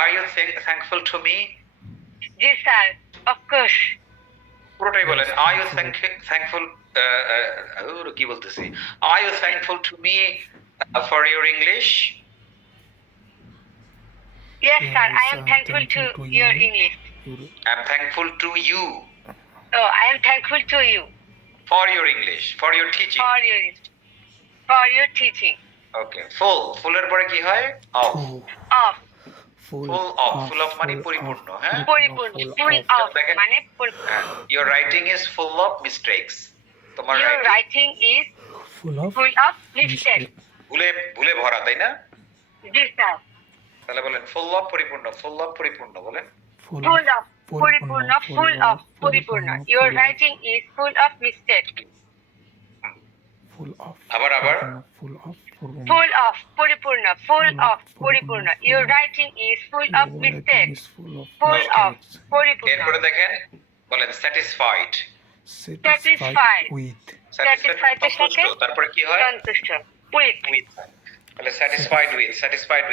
Are you thankful to me? G sir of course পুরোটাই বলেন are you thankful কি বলতেছি are you thankful to me for your English? yes sir I am thankful to your English I'm thankful to you oh I am thankful to you for your English, for your teaching. for your teaching Okay, full এর পরে কি হয় of of full of মানে পরিপূর্ণ, হ্যাঁ পরিপূর্ণ full of দেখেন, মানে your writing is full of mistakes. তোমার your writing is full of mistake ভুলে ভরা, তাই না? জি স্যার তাহলে বলেন full of পরিপূর্ণ বলেন full of পরিপূর্ণ your writing is full of mistake full of আবার পরিপূর্ণ your writing is full of mistake full of পরিপূর্ণ এরপরে দেখেন বলেন satisfied with satisfied এর সাথে তারপরে কি হয় সন্তুষ্ট with তাহলে satisfied with satisfied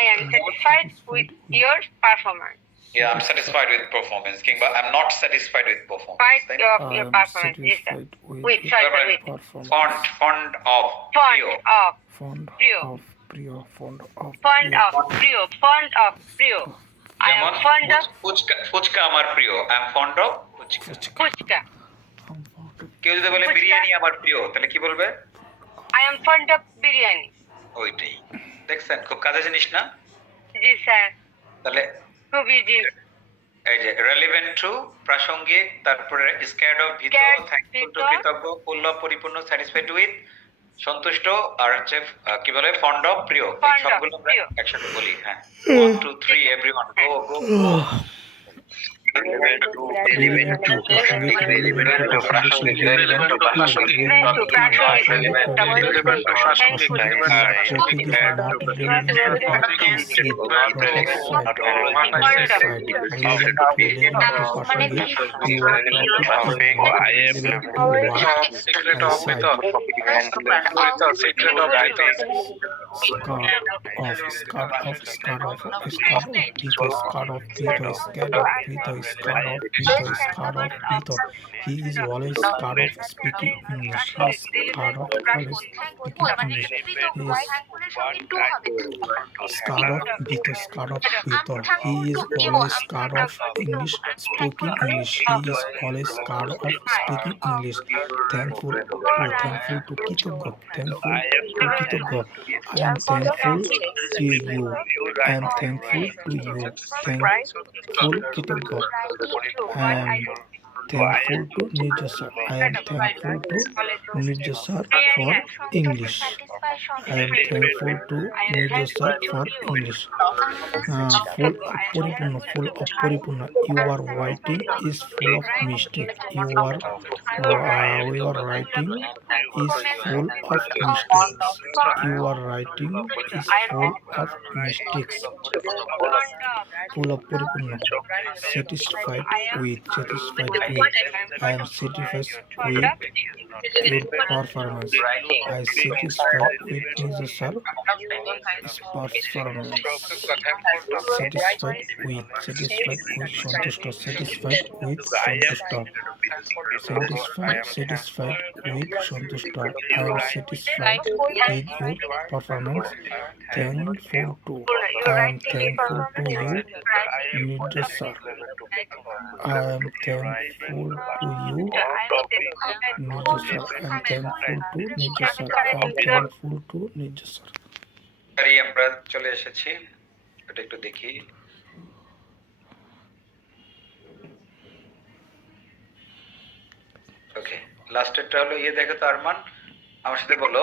I am satisfied with your performance yeah I'm satisfied with performance কিংবা I'm not satisfied with performance তাই না? your performance yes sir with fond of প্রিয় I am fond of fuchka আমার প্রিয় I'm fond of fuchka কেউ যদি বলে বিরিয়ানি আমার প্রিয় তাহলে কি বলবে I am fond of biryani ওইটাই দেখছেন খুব কাজের জিনিস না জি স্যার তাহলে খুবই জি এই যে relevant to প্রাসঙ্গিক তারপরে scared of ভীত thankful to কৃতজ্ঞ full of পরিপূর্ণ satisfied with সন্তুষ্ট আর হচ্ছে কি বলে fond of প্রিয় এই সবগুলো আমরা একসাথে বলি হ্যাঁ 1 2 3 everyone go He is always scared of speaking English. He is scared of always speaking English. He is scared of Peter. He is always scared of English speaking English. He is always scared of speaking English. Thankful to Kitogo. I am thankful to you. I am thankful to you. Thankful Kitogo. I am thankful to Nijasar. I am thankful to Nijasar for English. I am thankful to Nijasar for English. Full of Puripuna. Your writing is full of mistake. Your writing is full of mistakes. Your writing is full of mistakes. Full of Puripuna. Satisfied with. I am satisfied with your performance. I am satisfied with Nijasar performance. Satisfied with Santushta. Satisfied with Santushta. I am satisfied with your performance. Thankful to. I am thankful to you, Nijasar. I am thankful to you, Nijasar. I am thankful to Nijasar. I am thankful to Nijasar. আমরা চলে এসেছি এটা একটু দেখি ওকে লাস্টেরটা হলো দেখো তো আরমান আমার সাথে বলো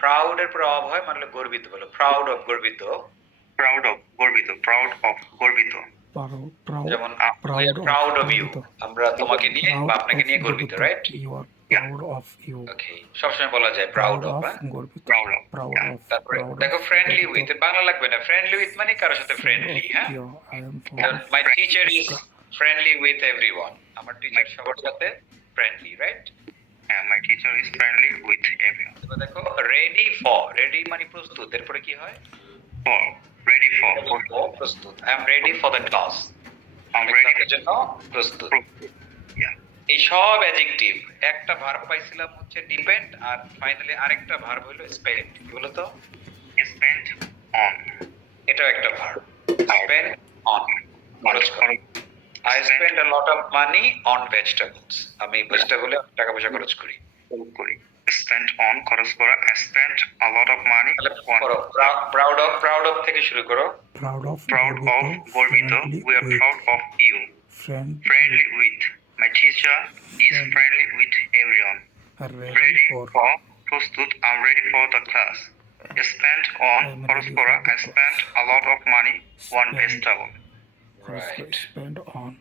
প্রাউড এর পরে অব হয় মানে গর্বিত বলো প্রাউড অফ গর্বিত যেমন প্রাউড অফ ইউ আমরা তোমাকে নিয়ে বা আপনাকে নিয়ে গর্বিত রাইট proud of you, ওকে সবসময় বলা যায় proud প্রাউড অফ of গর্বিত, Proud of, proud yeah. of, তারপরে proud দেখো of ফ্রেন্ডলি গর্বিত, উইথ বাংলা লাগবে না, ফ্রেন্ডলি উইথ মানে কারোর সাথে proud ফ্রেন্ডলি, of হ্যাঁ you, I am proud of my teacher is friendly with everyone, আমার টিচার সবার সাথে friendly, right? My teacher is friendly with everyone. এবার দেখো রেডি ফর, রেডি মানে প্রস্তুত, এরপরে কি হয়? For, ready for, প্রস্তুত, I am ready for the class, I'm ready ক্লাসের জন্য প্রস্তুত। Yeah. এই সব অ্যাডজেক্টিভ, একটা ভার্ব পাইছিলাম হচ্ছে ডিপেন্ড, আর ফাইনালি আরেকটা ভার্ব হলো স্পেন্ড। কি বলো তো? Spent on. এটাও একটা ভার্ব, স্পেন্ড অন, খরচ করা। I spend a lot of money on vegetables, আমি ভেজিটেবলে টাকা পয়সা খরচ করি। Spent on, খরচ করা। I spent a lot of money on. Proud of থেকে শুরু করো। proud of Proud of, গর্বিত। friendly We are with, proud of you. friendly Friendly with. My teacher is friendly with everyone. ready Ready for, for, প্রস্তুত। I'm ready for the class. Spent on, I'm খরচ ready করা। for the I spent a lot of money on Spend. vegetable. খরচ করে, Right. spend on,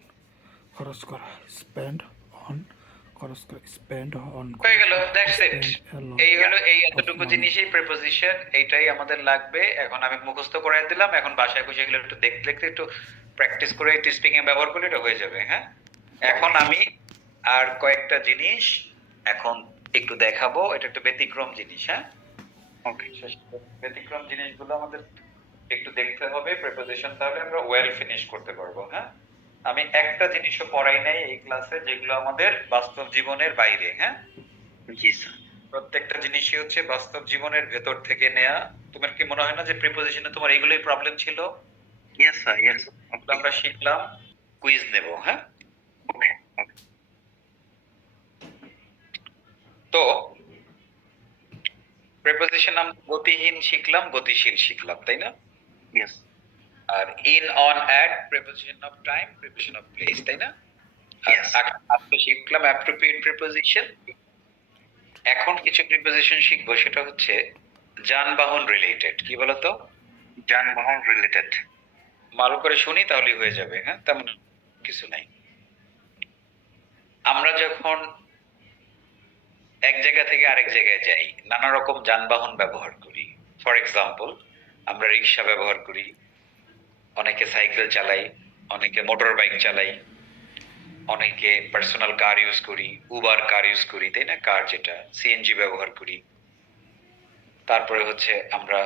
খরচ করা, spend on, খরচ করে, spend on, হয়ে গেল, that's it. spend a lot এই হলো এই of এতটুকু money. জিনিসই প্রিপোজিশন, এইটাই আমাদের লাগবে। এখন আমি মুখস্থ করে দিলাম, এখন বাসায় বসে এগুলো একটু দেখতে দেখতে একটু প্র্যাকটিস করে একটু স্পিকিং এ ব্যবহার করলে এটা হয়ে যাবে, হ্যাঁ? এখন আমি আর কয়েকটা জিনিস এখন একটু দেখাবো, এটা একটু ব্যতিক্রম জিনিস, হ্যাঁ? Okay. ব্যতিক্রম জিনিসগুলো আমাদের একটু দেখতে হবে প্রিপোজিশন, তাহলে আমরা ওয়েল ফিনিশ করতে পারবো, হ্যাঁ? আমি একটা জিনিসও পড়াই নাই এই ক্লাসে যেগুলো আমাদের বাস্তব জীবনের বাইরে, হ্যাঁ? জি স্যার। প্রত্যেকটা জিনিসই হচ্ছে বাস্তব জীবনের ভেতর থেকে নেয়া। তোমার কি মনে হয় না যে প্রিপোজিশনে তোমার এগুলোই প্রবলেম ছিল? Yes sir, yes. আমরা শিখলাম, কুইজ নেব, হ্যাঁ? Okay. Okay. তো প্রিপোজিশন আমরা গতিহীন শিখলাম, গতিশীল শিখলাম, তাই না? Yes. আর in, on, at, preposition of time, preposition of place, তাই না? Yes. আমরা শিখলাম অ্যাপ্রোপ্রিয়েট প্রিপোজিশন। এখন কিছু প্রিপোজিশন শিখবো, সেটা হচ্ছে যানবাহন রিলেটেড। কি বলতো? যানবাহন রিলেটেড। ভালো করে শুনি তাহলেই হয়ে যাবে, হ্যাঁ? তেমন কিছু নাই। আমরা যখন এক জায়গা থেকে আরেক জায়গায় যাই, নানা রকম যানবাহন ব্যবহার করি। ফর এক্সাম্পল, আমরা রিক্সা ব্যবহার করি, অনেকে সাইকেল চালাই, অনেকে মোটর বাইক চালাই, অনেকে পার্সোনাল কার ইউজ করি, উবার কার ইউজ করি, তাই না? কার যেটা সিএনজি ব্যবহার করি। তারপরে হচ্ছে আমরা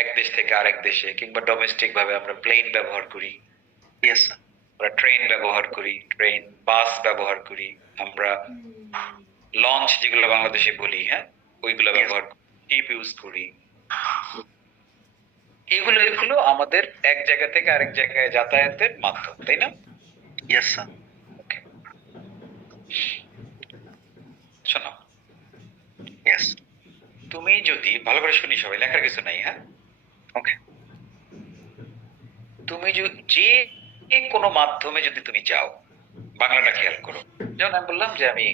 এক দেশ থেকে আরেক দেশে কিংবা ডোমেস্টিক ভাবে আমরা প্লেন ব্যবহার করি। Yes sir. আমরা ট্রেন ব্যবহার করি, ট্রেন, বাস ব্যবহার করি, আমরা লঞ্চ যেগুলো বাংলাদেশে বলি, হ্যাঁ, ওইগুলো ব্যবহার করি, শিপ ইউজ করি। এগুলো আমাদের এক জায়গা থেকে আরেক জায়গায় যাতায়াতের মাধ্যম, তাই না? Yes sir. ওকে, শোনো, Yes. তুমি যদি ভালো করে শুনি, সবাই লেখার কিছু নাই, হ্যাঁ? Okay. তুমি যে কোনো মাধ্যমে যদি তুমি যাও, বাংলাটা খেয়াল করো। যেমন আমি বললাম যে আমি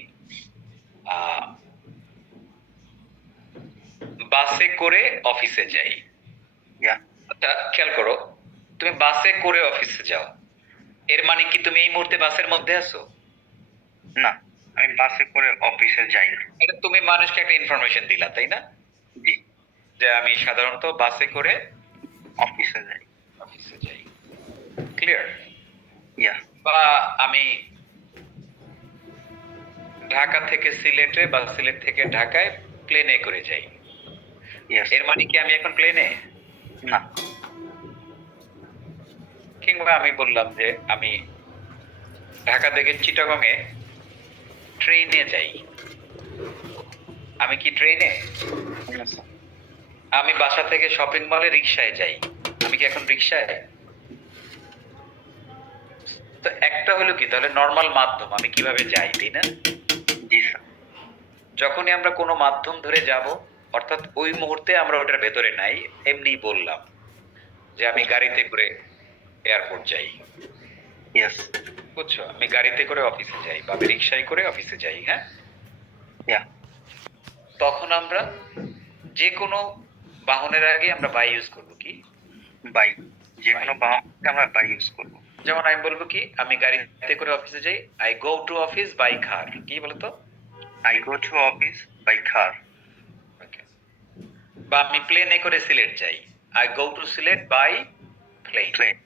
বাসে করে অফিসে যাই। Yeah. আচ্ছা, খেয়াল করো, তুমি বাসে করে অফিসে যাও, এর মানে কি তুমি এই মুহূর্তে বাসের মধ্যে আছো? না, আমি বাসে করে অফিসে যাই না। এটা তুমি মানুষকে একটা ইনফরমেশন দিলা, তাই না? জি। যে আমি সাধারণত বাসে করে অফিসে যাই। অফিসে যাই। ক্লিয়ার? Yeah. বা আমি ঢাকা থেকে সিলেটে বা সিলেট থেকে ঢাকায় প্লেনে করে যাই, Yes. এর মানে কি আমি এখন প্লেনে? না। কিংবা আমি বললাম যে আমি ঢাকা থেকে চিটাগং এ ট্রেনে যাই, আমি কি ট্রেনে? Yes sir. আমি বাসা থেকে শপিং মলে রিকশায় যাই, আমি কি এখন রিকশায়? তো একটা হলো কি, তাহলে নরমাল মাধ্যম, আমি কিভাবে যাই, তাই না? জি স্যার। যখনই আমরা কোনো মাধ্যম ধরে যাব, অর্থাৎ ওই মুহূর্তে আমরা ওটার ভেতরে নাই, এমনি বললাম যে আমি গাড়িতে করে এয়ারপোর্ট যাই। Yes. বুঝছো? আমি গাড়িতে করে অফিসে যাই বা আমি রিকশায় করে অফিসে যাই, হ্যাঁ? Yeah. তখন আমরা যে কোনো বাহনের আগে আমরা বাই ইউজ করব। কি? বাই। যে কোনো বাহনকে আমরা বাই ইউজ করব। যেমন আমি বলবো কি, আমি গাড়িতে করে অফিসে যাই, I go to office by car. কি বলতো? I go to office by car. Okay. বা আমি প্লেনে করে সিলেট যাই, I go to Sylhet by plane. Plane.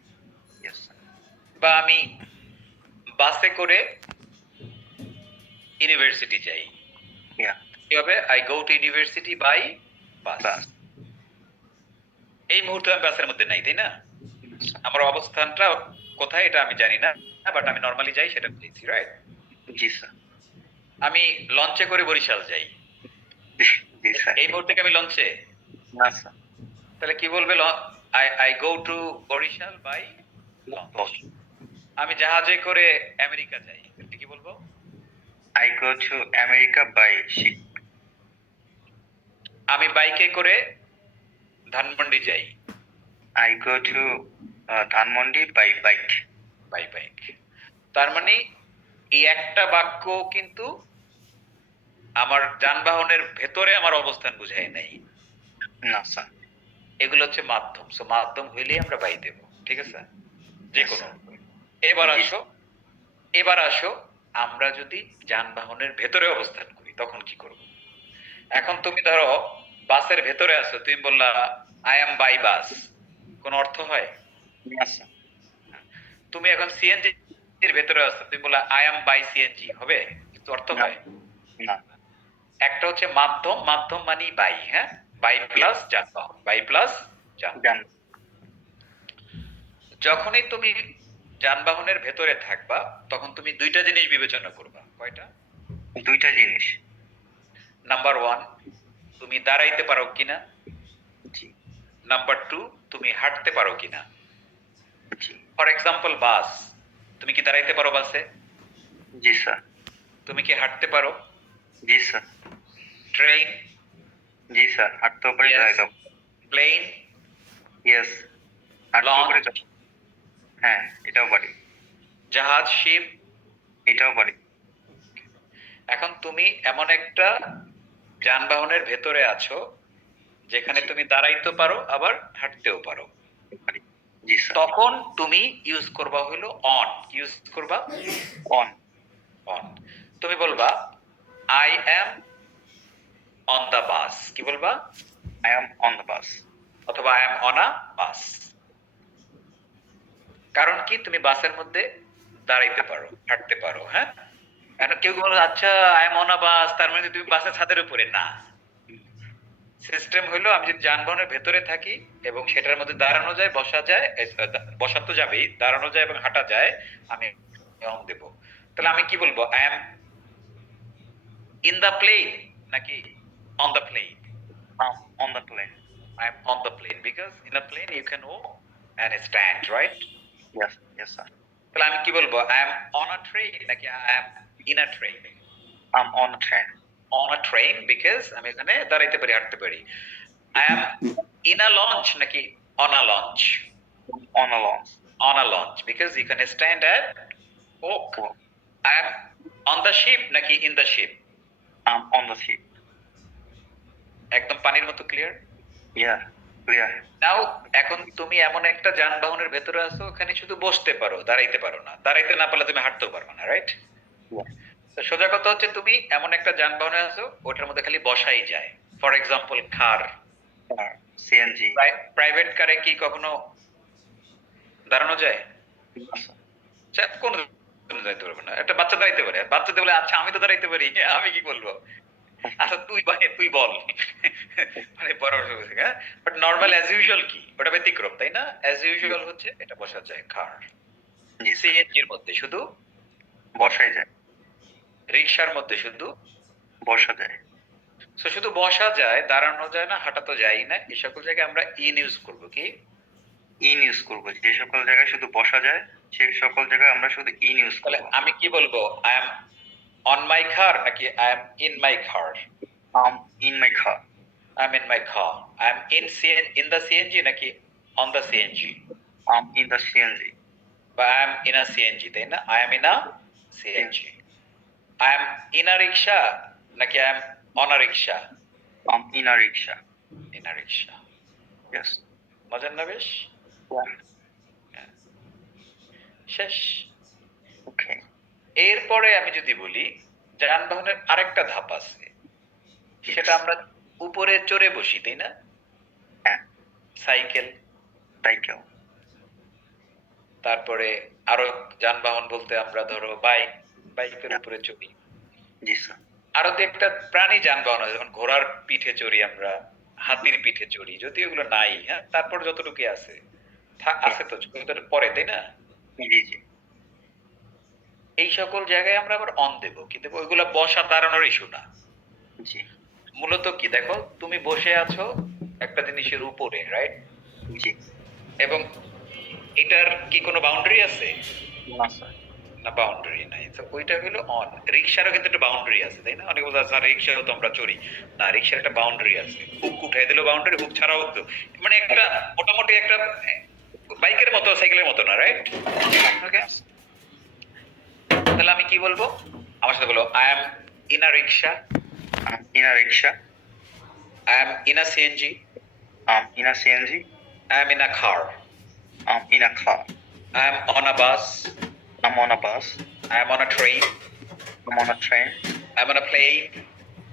Yes, sir. বা আমি বাসে করে ইউনিভার্সিটি যাই, Yeah. কি হবে? I go to university by bus. Bus. এই মুহূর্তে আমি বাসের মধ্যে নাই, তাই না? আমার অবস্থানটা কোথায় এটা আমি জানি না, বাট আমি নর্মালি যাই সেটা বুঝেছি, রাইট? জি স্যার। আমি লঞ্চে করে বরিশাল যাই, জি স্যার। এই মুহূর্তে কি আমি লঞ্চে? না স্যার। তাহলে কি বলবে? I go to Barishal by launch. আমি জাহাজে করে আমেরিকা যাই, এটা কি বলবো? I go to America by ship. আমি বাইকে করে ধানমন্ডি যাই, I go to Dhanmondi by bike. By bike. তার মানে এই একটা বাক্য কিন্তু আমার যানবাহনের ভেতরে আমার অবস্থান বুঝায় নাই, না স্যার। এগুলো হচ্ছে মাধ্যম। সো মাধ্যম হইলেই আমরা বাই দেব, ঠিক আছে? যে কোনো। এবার আসো আমরা যদি যানবাহনের ভেতরে অবস্থান করি তখন কি করব? এখন তুমি ধরো বাসের ভেতরে আছো, তুমি বললা আই এম বাই বাস, কোন অর্থ হয়? না স্যার। তুমি এখন সিএনজি এর ভেতরে আছো, তুমি বললা আই এম বাই সিএনজি, হবে? কিন্তু অর্থ হয় না। একটা হচ্ছে মাধ্যম, মাধ্যম মানে বাই, হ্যাঁ, বাই প্লাস যানবাহন, বাই প্লাস যানবাহন। জান। যখনই তুমি যানবাহনের ভেতরে থাকবা তখন তুমি দুইটা জিনিস বিবেচনা করবা। কয়টা? দুইটা জিনিস। নাম্বার 1, তুমি দাঁড়াইতে পারো কিনা। জি। নাম্বার 2, তুমি হাঁটতে পারো কিনা। জি। ফর এক্সাম্পল বাস, তুমি কি দাঁড়াইতে পারো বাসে? জি স্যার। তুমি কি হাঁটতে পারো? জি স্যার। ট্রেন? জি স্যার। হাঁটতেও পারি, Yes. দাঁড়াইতেও পারি। প্লেন? ইয়েস। হাঁটতেও পারি। লঞ্চ? হ্যাঁ, এটাও পারি। জাহাজ, শিপ? এটাও পারি। এখন তুমি এমন একটা যানবাহনের ভেতরে আছো যেখানে তুমি দাঁড়াইতে পারো আবার হাঁটতেও পারো। পারি। জি স্যার। তখন তুমি ইউজ করবা হলো অন। ইউজ করবা অন। অন। তুমি বলবা আই অ্যাম অন দ্য বাস, কি বলবা? I am on the bus. অথবা আই অ্যাম অন আ বাস। কারণ কি? তুমি বাসের মধ্যে দাঁড়াইতে পারো, হাঁটতে পারো, হ্যাঁ? এখন কেউ বলো আচ্ছা আই এম অন আ বাস, তার মানে তুমি বাসের ছাদের উপরে না। সিস্টেম হলো আমি যদি যানবাহনের ভেতরে থাকি এবং সেটার মধ্যে দাঁড়ানো যায়, বসা যায়, বসা তো যাবেই, দাঁড়ানো যায় এবং হাঁটা যায়, আমি অন দেব। তাহলে আমি কি বলবো? I am in the plane নাকি on the plane? On the plane. I am on the plane because in a plane you can walk and stand, right? Yes. Yes sir. তাহলে আমি কি বলবো? I am on a train নাকি I am in a train? I'm on a train. On a train because আমি এখানে দাঁড়াইতে পারি, হাঁটতে পারি। I am in a launch নাকি on a launch? On a launch. On a launch because you can stand and walk. Walk. I am on the ship নাকি in the ship? I'm on the ship. একদম পানির মতো clear? Yeah. Clear. নাও এখন তুমি এমন একটা যানবাহনের ভেতরে আছো, ওখানে শুধু বসতে পারো, দাঁড়াইতে পারো না। দাঁড়াইতে না পারলে তুমি হাঁটতেও পারবে না, রাইট? Yeah. তো সোজা কথা হচ্ছে তুমি এমন একটা যানবাহনে আছো ওটার মধ্যে খালি বসাই যায়। For example car, CNG. Private কারে কি কখনো দাঁড়ানো যায়? কোন দাঁড়াইতে পারবে না। একটা বাচ্চা দাঁড়াইতে পারে, বাচ্চাদের বলে আচ্ছা আমি তো দাঁড়াইতে পারি, আমি কি বলবো? আচ্ছা তুই বল, মানে বড় হ্যাঁ। বাট নর্মাল অ্যাজ ইউজুয়াল কি ওটা ব্যতিক্রম, তাই না? অ্যাজ ইউজুয়াল হচ্ছে এটা বসা যায় কার। সিএনজির মধ্যে শুধু বসাই যায়। রিকশার মধ্যে শুধু বসা যায়। সো শুধু বসা যায়, দাঁড়ানো যায় না, হাঁটা তো যায় না। এই সকল জায়গায় আমরা ইন ইউজ করব। কি ইন ইউজ করব? যে সকল জায়গায় শুধু বসা যায় সেই সকল জায়গায় আমরা শুধু ইন ইউজ করব। তাহলে আমি কি বলবো? I am on my car নাকি I am in my car? I'm in my car. I am in my car. I am in the CNG নাকি on the CNG? I'm in the CNG. বা I am in a CNG, তাই না? I am in a CNG. I am in a rickshaw নাকি I am on a rickshaw? I'm in a rickshaw. In a rickshaw. Yes. মজার না বেশ? Yeah. শেষ। Okay. এরপরে আমি যদি বলি যানবাহনের আরেকটা ধাপ আছে, সেটা আমরা উপরে চড়ে বসি, তাই না? হ্যাঁ। সাইকেল। সাইকেল। তারপরে আরো যানবাহন বলতে আমরা ধরো বাইকের উপরে চড়ি। জি স্যার। আরো তো একটা প্রাণী যানবাহন আছে, যেমন ঘোড়ার পিঠে চড়ি আমরা, হাতির পিঠে চড়ি, যদিও এগুলো নাই, হ্যাঁ, তারপর যতটুকু আছে আছে তো ওটার পরে, তাই না? জি জি। এই সকল জায়গায় আমরা আবার অন দেব, কিন্তু ওইগুলো বসা দাঁড়ানোর ইস্যু না। জি মূলত কি দেখো, তুমি বসে আছো একটা জিনিসের উপরে, রাইট? জি। এবং এটার কি কোনো বাউন্ডারি আছে? না স্যার। না, বাউন্ডারি নাই। তো ওইটা হলো অন। রিকশারও কিন্তু একটা বাউন্ডারি আছে, তাই না? অনেকে বলতে স্যার রিকশাও তো আমরা চড়ি। না, রিকশার একটা বাউন্ডারি আছে। হুক উঠাই দিলেও বাউন্ডারি, হুক ছাড়াও তো, মানে একটা মোটামুটি একটা বাইকের মতো, সাইকেলের মতো না, রাইট? ওকে, তাহলে আমি কি বলবো? আমার সাথে বলো, I am in a rickshaw. In a rickshaw. I am in a CNG. In a CNG. I am in a car. In a car. I am on a bus. I'm on a bus. I am on a train. I'm on a train. I am on a plane.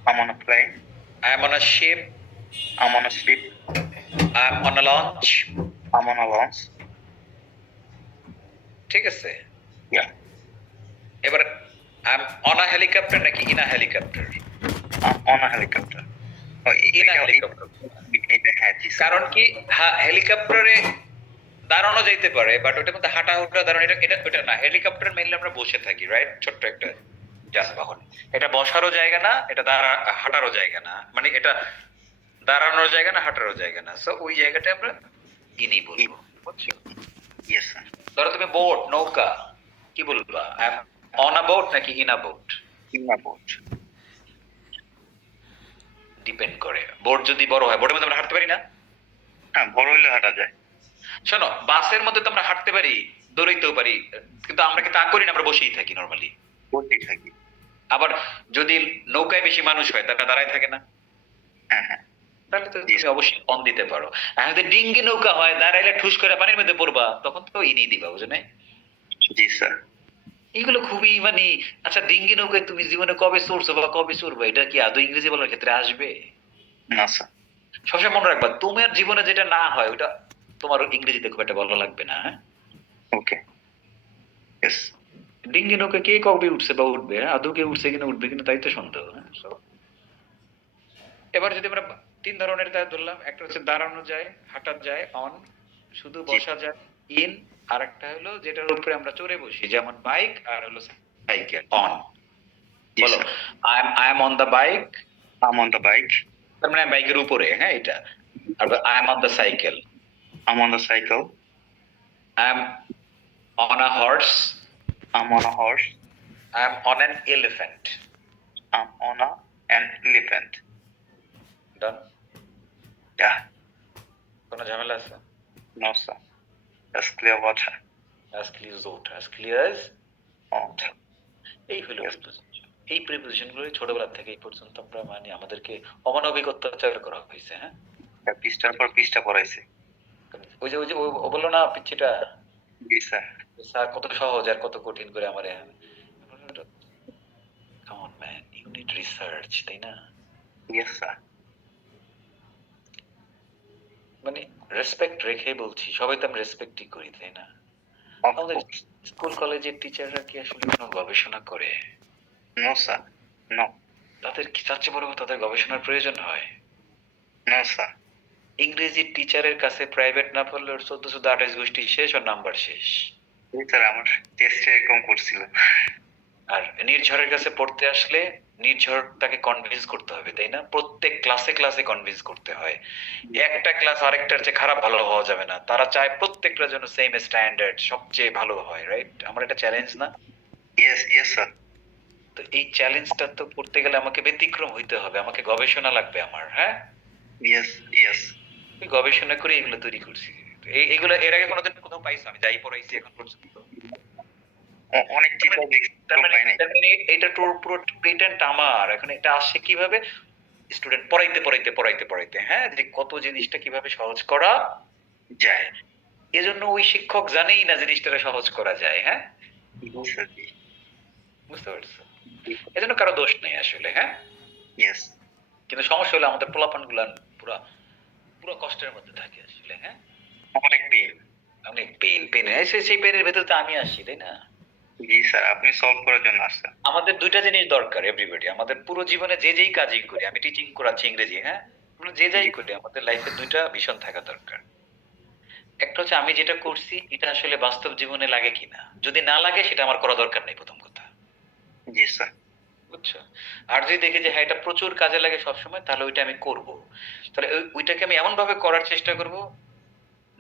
I'm on a plane. I am on a ship. I'm on a ship. I am on a launch. I'm on a launch. ঠিক আছে? Yeah. এবার I am on a helicopter নাকি in a helicopter? I'm on a helicopter. In a helicopter. এটা হ্যাঁ জি sir. কারণ কি, হ্যাঁ, হেলিকপ্টারে দাঁড়ানো যাইতে পারে, বাট ওটার মধ্যে হাঁটা হুটা দাঁড়ানো, এটা ওটা না। হেলিকপ্টার মেইনলি আমরা বসে থাকি, রাইট? ছোট্ট একটা যানবাহন। এটা বসারও জায়গা না, এটা হাঁটারও জায়গা না, মানে এটা দাঁড়ানোর জায়গা না, হাঁটারও জায়গা না। সো ওই জায়গাটা আমরা ইনি বলবো, বুঝছো? Yes sir. ধরো তুমি বোট, নৌকা, কি বলবা? I am on a boat নাকি in a boat? In a boat. Depend করে। বোট যদি বড় হয়, বোটের মধ্যে আমরা হাঁটতে পারি না? হ্যাঁ, বড় হইলে হাঁটা যায়। শোনো, বাসের মধ্যে তো আমরা হাঁটতে পারি, দৌড়াইতেও পারি, কিন্তু আমরা কি তা করি না? আমরা বসেই থাকি নরমালি। বসেই থাকি। আবার যদি নৌকায় বেশি মানুষ হয়, তারা দাঁড়ায় থাকে না? হ্যাঁ হ্যাঁ। তাহলে তো তুমি অবশ্যই অন দিতে পারো। আর যদি ডিঙ্গি নৌকা হয়, দাঁড়াইলে ঠুস করে পানির মধ্যে পড়বা, তখন তো ইনি দিবা, বুঝো না? জি স্যার। এগুলো খুবই মানে, আচ্ছা, ডিঙ্গি নৌকায় তুমি জীবনে কবে চড়ছো বা কবে চড়বা, এটা কি আদৌ ইংরেজি বলার ক্ষেত্রে আসবে? না স্যার। সবসময় মনে রাখবা, তোমার জীবনে যেটা না হয় ওটা তোমার ইংরেজিতে খুব একটা ভালো লাগবে না, হ্যাঁ? ওকে। ইয়েস। ডিঙ্গি নৌকা কে কবে উঠছে বা উঠবে, হ্যাঁ? আদৌ কে উঠছে কিনা, উঠবে কিনা, তাই তো সন্দেহ, হ্যাঁ? So, এবার যদি আমরা তিন ধরনের তাই ধরলাম, একটা হচ্ছে দাঁড়ানো যায়, হাঁটা যায়, অন, শুধু বসা যায়, ইন, আর একটা হলো যেটার উপরে আমরা চড়ে বসি, যেমন বাইক আর হলো সাইকেল, অন। বলো, I am on the bike. I'm on the bike. তার মানে বাইকের উপরে, হ্যাঁ, এটা। আর I am on the cycle. I'm on the cycle. I am on a horse. I'm on a horse. I am on an elephant. I'm on an elephant. Done? Yeah. কোনো ঝামেলা আছে? No sir. As clear water. As clear as water. As clear as Water. এই হলো preposition। এই preposition গুলো ছোটবেলা থেকে এই পর্যন্ত আমরা মানে আমাদেরকে অমানবিক অত্যাচার করা হয়েছে, হ্যাঁ? পৃষ্ঠার পর পৃষ্ঠা পড়াইছে। ওই যে ও বললো না পিচ্ছিটা, জি স্যার। স্যার কত সহজ আর কত কঠিন করে আমার, come on man, you need research, তাই না? Yes sir. মানে রেসপেক্ট রেখে বলছি, সবাই তো আমি রেসপেক্টই করি, তাই না? আমাদের স্কুল কলেজের টিচাররা কি আসলে কোনো গবেষণা করে? No sir. নো। তাদের কি চাচ্ছে বড়, তাদের গবেষণার প্রয়োজন হয়? No sir. ইংরেজি টিচারের কাছে প্রাইভেট না পড়লে 1428 গোষ্ঠী শেষ আর নাম্বার শেষ। স্যার আমার টেস্টে এরকম করছিল। আর নির্ঝরের কাছে পড়তে আসলে নির্ঝর তাকে কনভিন্স করতে হবে, তাই না? প্রত্যেক ক্লাসে ক্লাসে কনভিন্স করতে হয়। একটা ক্লাস আরেকটার চেয়ে খারাপ ভালো হওয়া যাবে না, তারা চায় প্রত্যেকটা যেন সেম স্ট্যান্ডার্ড, সবচেয়ে ভালো হয়, রাইট? আমার এটা চ্যালেঞ্জ না? Yes yes sir. তো এই চ্যালেঞ্জটা তো করতে গেলে আমাকে ব্যতিক্রম হইতে হবে, আমাকে গবেষণা লাগবে আমার, হ্যাঁ? Yes yes. গবেষণা করে এগুলো তৈরি করছি। এগুলো এর আগে কোনোদিন কোথাও পাইছো? আমি যাই পড়াইছি এখন পর্যন্ত অনেক টিচার এটা পুরো পেটেন্ট আমার। এখন এটা আসে কিভাবে? স্টুডেন্ট পড়াইতে, হ্যাঁ, যে কত জিনিসটা কিভাবে সহজ করা যায়। এজন্য ওই শিক্ষক জানেই না জিনিসটা সহজ করা যায়, হ্যাঁ? বুঝতে পারছো? এজন্য কারো দোষ নেই আসলে, হ্যাঁ। ইয়েস কিন্তু সমস্যা হলো আমাদের পোলাপান গুলা পুরা পুরো কষ্টের মধ্যে থাকে আসলে, হ্যাঁ। অনেক পেন। অনেক পেন সেই পেনের ভেতরে তো আমি আসি, তাই না? জি স্যার, আপনি সলভ করার জন্য আসছেন। আমাদের দুইটা জিনিস দরকার এভরিবডি, আমাদের পুরো জীবনে যে যেই কাজই করি, আমি টিচিং করাচ্ছি ইংরেজি, হ্যাঁ, আমরা যে যাই করি আমাদের লাইফে দুইটা মিশন থাকা দরকার। একটা হচ্ছে আমি যেটা করছি এটা আসলে বাস্তব জীবনে লাগে কিনা, যদি না লাগে সেটা আমার করা দরকার নেই, প্রথম কথা, জি স্যার। বুঝছো? আর যদি দেখি যে হ্যাঁ এটা প্রচুর কাজে লাগে সবসময়, তাহলে ওইটা আমি করব। তাহলে ওইটাকে আমি এমন ভাবে করার চেষ্টা করব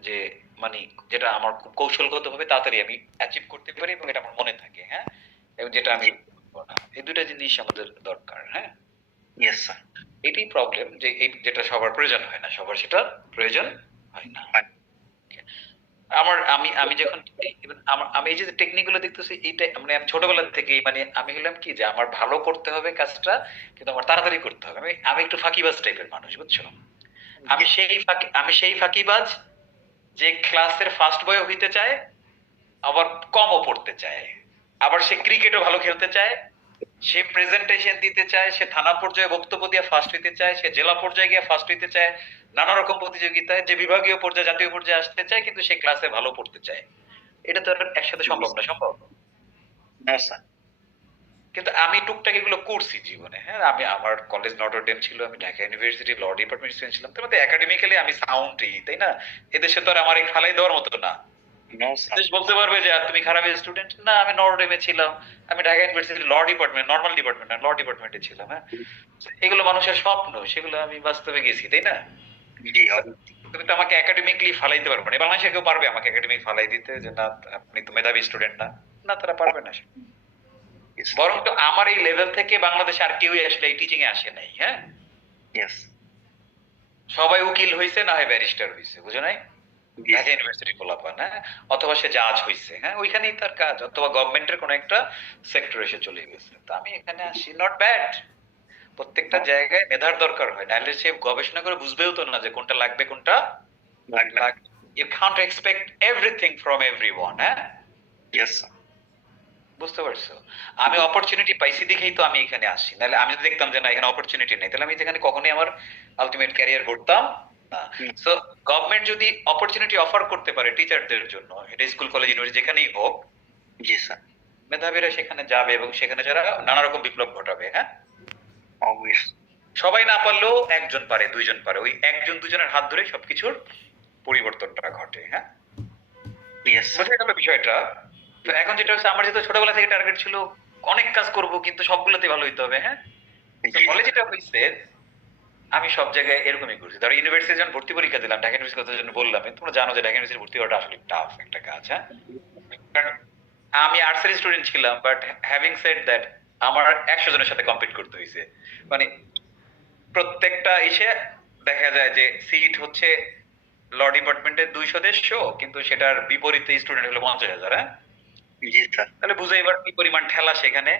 যে মানে যেটা আমার খুব কৌশলগত ভাবে তাড়াতাড়ি আমি অ্যাচিভ করতে পারি এবং এটা আমার মনে থাকে, হ্যাঁ, এবং যেটা আমি ভুলবো না। এই দুইটা জিনিস আমাদের দরকার, হ্যাঁ। Yes sir. এটাই প্রবলেম যে এই যেটা সবার প্রয়োজন হয় না, সবার সেটা প্রয়োজন হয় না। আমার আমি আমি যখন আমি এই যে টেকনিক গুলো দেখতেছি, এইটা মানে আমি ছোটবেলা থেকেই মানে আমি হলাম কি যে আমার ভালো করতে হবে কাজটা, কিন্তু আমার তাড়াতাড়ি করতে হবে। আমি আমি একটু ফাঁকিবাজ টাইপের মানুষ, বুঝছো? আমি সেই ফাঁকিবাজ যে ক্লাসের ফার্স্ট বয় হইতে চায়, আবার কমও পড়তে চায়, আবার সে ক্রিকেটও ভালো খেলতে চায়, সে প্রেজেন্টেশন দিতে চায়, সে থানা পর্যায়ে বক্তব্য দিয়ে ফার্স্ট হইতে চায়, সে জেলা পর্যায়ে গিয়ে ফার্স্ট হইতে চায়, নানা রকম প্রতিযোগিতায়, যে বিভাগীয় পর্যায়ে জাতীয় পর্যায়ে আসতে চায়, কিন্তু সে ক্লাসে ভালো পড়তে চায়। এটা তো আর একসাথে সম্ভব না, সম্ভব? No sir. কিন্তু আমি টুকটাক এগুলো করছি জীবনে, হ্যাঁ। আমি আমার কলেজ নটরডেম ছিল, আমি Dhaka university law department student ছিলাম, তার মধ্যে একাডেমিক্যালি আমি সাউন্ডই, তাই না? এদেশে তো আর আমার এই ফালাই দেওয়ার মতো না। No sir. দেশ বলতে পারবে যে তুমি খারাপ স্টুডেন্ট না, আমি নটরডেমে ছিলাম, আমি Dhaka university law department, normal department না, ল ডিপার্টমেন্টে ছিলাম, হ্যাঁ। এগুলো মানুষের স্বপ্ন, সেগুলো আমি বাস্তবে গেছি, তাই না? জি তুমি তো আমাকে একাডেমিকলি ফালাইতে পারবে না। বাংলাদেশে কেউ পারবে আমাকে একাডেমিক ফালাই দিতে যে না আপনি তো মেধাবী স্টুডেন্ট না? না, তারা পারবে না। বরং তো আমার এই লেভেল থেকে বাংলাদেশে আর কেউই আসলে এই টিচিং এ আসে নাই, হ্যাঁ। ইয়েস। সবাই উকিল হইছে, না হয় ব্যারিস্টার হইছে, বুঝো নাই? ঢাকা ইউনিভার্সিটি পোলাপান, হ্যাঁ, অথবা সে জাজ হইছে, হ্যাঁ, ওইখানেই তার কাজ, অথবা গভর্নমেন্টের কোন একটা সেক্টর এসে চলে গেছে। তো আমি এখানে আসি, নট ব্যাড। প্রত্যেকটা জায়গায় মেধার দরকার হয়, নাহলে সে গবেষণা করে বুঝবেও তো না যে কোনটা লাগবে কোনটা লাগবে। You can't expect everything from everyone, হ্যাঁ। Yes sir. বুঝতে পারছো? আমি অপরচুনিটি পাইছি দেখেই তো আমি এখানে আসি, নাহলে আমি যদি দেখতাম যে না এখানে অপরচুনিটি নেই, তাহলে আমি এখানে কখনোই আমার আলটিমেট ক্যারিয়ার গড়তাম না। সো গভর্নমেন্ট যদি অপরচুনিটি অফার করতে পারে টিচারদের জন্য, এটা স্কুল কলেজ ইউনিভার্সিটি যেখানেই হোক, জি স্যার। মেধাবীরা সেখানে যাবে এবং সেখানে যারা নানা রকম বিপ্লব ঘটাবে, হ্যাঁ। অবভিয়াস। সবাই না পারলেও একজন পারে, দুইজন পারে, ওই একজন দুজনের হাত ধরে সবকিছুর পরিবর্তনটা ঘটে, হ্যাঁ। ইয়েস। বুঝে গেল বিষয়টা? তো এখন যেটা হচ্ছে, আমার যেহেতু ছোটবেলা থেকে টার্গেট ছিল অনেক কাজ করব, কিন্তু সবগুলোতে ভালো হইতে হবে, হ্যাঁ। কলেজে যেটা হইছে, আমি সব জায়গায় এরকমই করছি। ধরো ইউনিভার্সিটি যখন ভর্তি পরীক্ষা দিলাম, ঢাকা ইউনিভার্সিটি কথার জন্য বললাম, তোমরা জানো যে ঢাকা ইউনিভার্সিটি ভর্তি হওয়াটা আসলে টাফ একটা কাজ, হ্যাঁ। কারণ আমি আর্টসের স্টুডেন্ট ছিলাম, বাট হ্যাভিং সেড দ্যাট আমার 100 জনের সাথে কম্পিট করতে হয়েছে। মানে প্রত্যেকটা এসে দেখা যায় যে সিট হচ্ছে ল ডিপার্টমেন্টের 200-150, কিন্তু সেটার বিপরীতে স্টুডেন্ট হলো 50,000, হ্যাঁ। জি স্যার। তাহলে বুঝো এবার কি পরিমাণ ঠেলা সেখানে।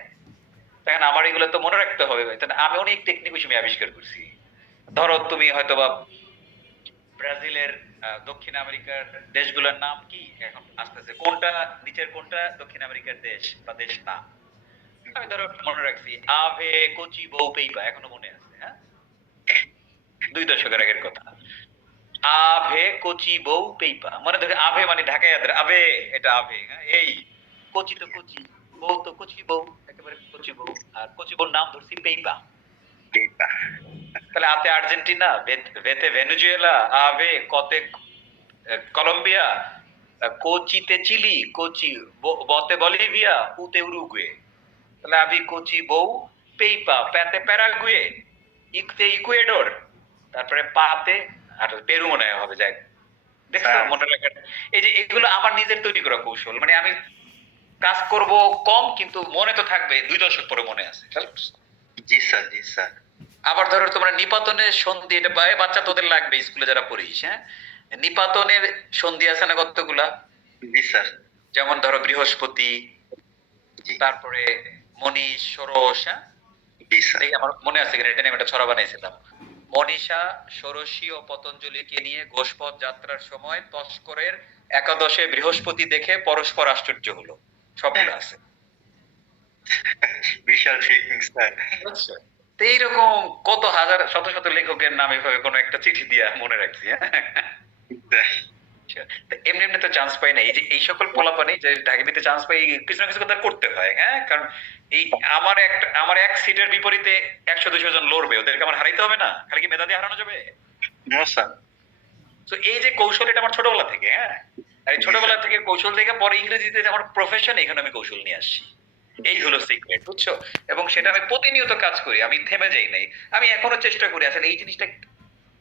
এখন আমার এগুলো তো মনে রাখতে হবে ভাই, তাহলে আমি অনেক টেকনিক আমি আবিষ্কার করছি। ধরো তুমি হয়তোবা ব্রাজিলের, দক্ষিণ আমেরিকার দেশগুলোর নাম কি এখন আসতেছে, কোনটা নিচের কোনটা দক্ষিণ আমেরিকার দেশ বা দেশ না, আমি ধরো মনে রাখছি আভে কোচি বউ পেইপা, এখনো মনে আছে, হ্যাঁ, 2 দশকের আগের কথা। আভে কোচি বউ পেইপা, মনে ধরে আভে মানে ঢাকায় আভে, এটা আভে, হ্যাঁ। এই কোচি তো কোচি, বউ তো কোচি বউ, একেবারে কোচি বউ, আর কোচি বউর নাম ধরছি পেইপা। তাহলে আতে আর্জেন্টিনা, ভেতে ভেনেজুয়েলা, আভে কতে কলম্বিয়া, কোচিতে চিলি, কোচি বতে বলিভিয়া, উতে উরুগুয়ে। তাহলে আমি কোচি বউ পেইপা, প্যাতে প্যারাগুয়ে, ইকতে ইকুয়েডর, তারপরে পাতে আর পেরু মনে হয় হবে, যাই দেখছো মনে রাখার। এই যে এগুলো আমার নিজের তৈরি করা কৌশল, মানে আমি কাজ করব কম, কিন্তু মনে তো থাকবে 2 দশক পরে মনে আছে। জি স্যার। জি স্যার। আবার ধরো তোমরা নিপাতনের সন্ধি, এটা বাচ্চা তোদের লাগবে স্কুলে যারা পড়িস, হ্যাঁ। নিপাতনের সন্ধি আছে না কতগুলা? জি স্যার। যেমন ধরো বৃহস্পতি, তারপরে মনীষ, ষোড়শ, হ্যাঁ। জি স্যার। আমার মনে আছে কিনা, এটা নিয়ে একটা ছড়া বানাইছিলাম। মনীষা, ষোড়শী ও পতঞ্জলিকে নিয়ে ঘোষপথ যাত্রার সময় তস্করের একাদশে বৃহস্পতি দেখে পরস্পর আশ্চর্য হলো, সবগুলো আছে। বিশাল ট্রেকিং স্যার। বুঝছো? তো এইরকম কত হাজার শত শত লেখকের নাম এভাবে কোনো একটা চিঠি দিয়া মনে রাখছি, হ্যাঁ? আচ্ছা, তো এমনি এমনি তো চান্স পাই না। এই যে এই সকল পোলাপানি যে ঢাকিতে চান্স পাই, কিছু না কিছু কথা করতে হয়, হ্যাঁ? কারণ এই আমার এক সিটের বিপরীতে 100-200 জন লড়বে, ওদেরকে আমার হারাইতে হবে না? খালি কি মেধা দিয়ে হারানো যাবে? No sir. তো এই যে কৌশল, এটা আমার ছোটবেলা থেকে, হ্যাঁ? আর এই ছোটবেলা থেকে কৌশল থেকে পরে ইংরেজিতে যে আমার প্রফেশন, এখানে আমি কৌশল নিয়ে আসছি। এই হলো সিক্রেট, বুঝছো? এবং সেটা আমি প্রতিনিয়ত কাজ করি, আমি থেমে যাই নাই। আমি এখনো চেষ্টা করি আসলে এই জিনিসটা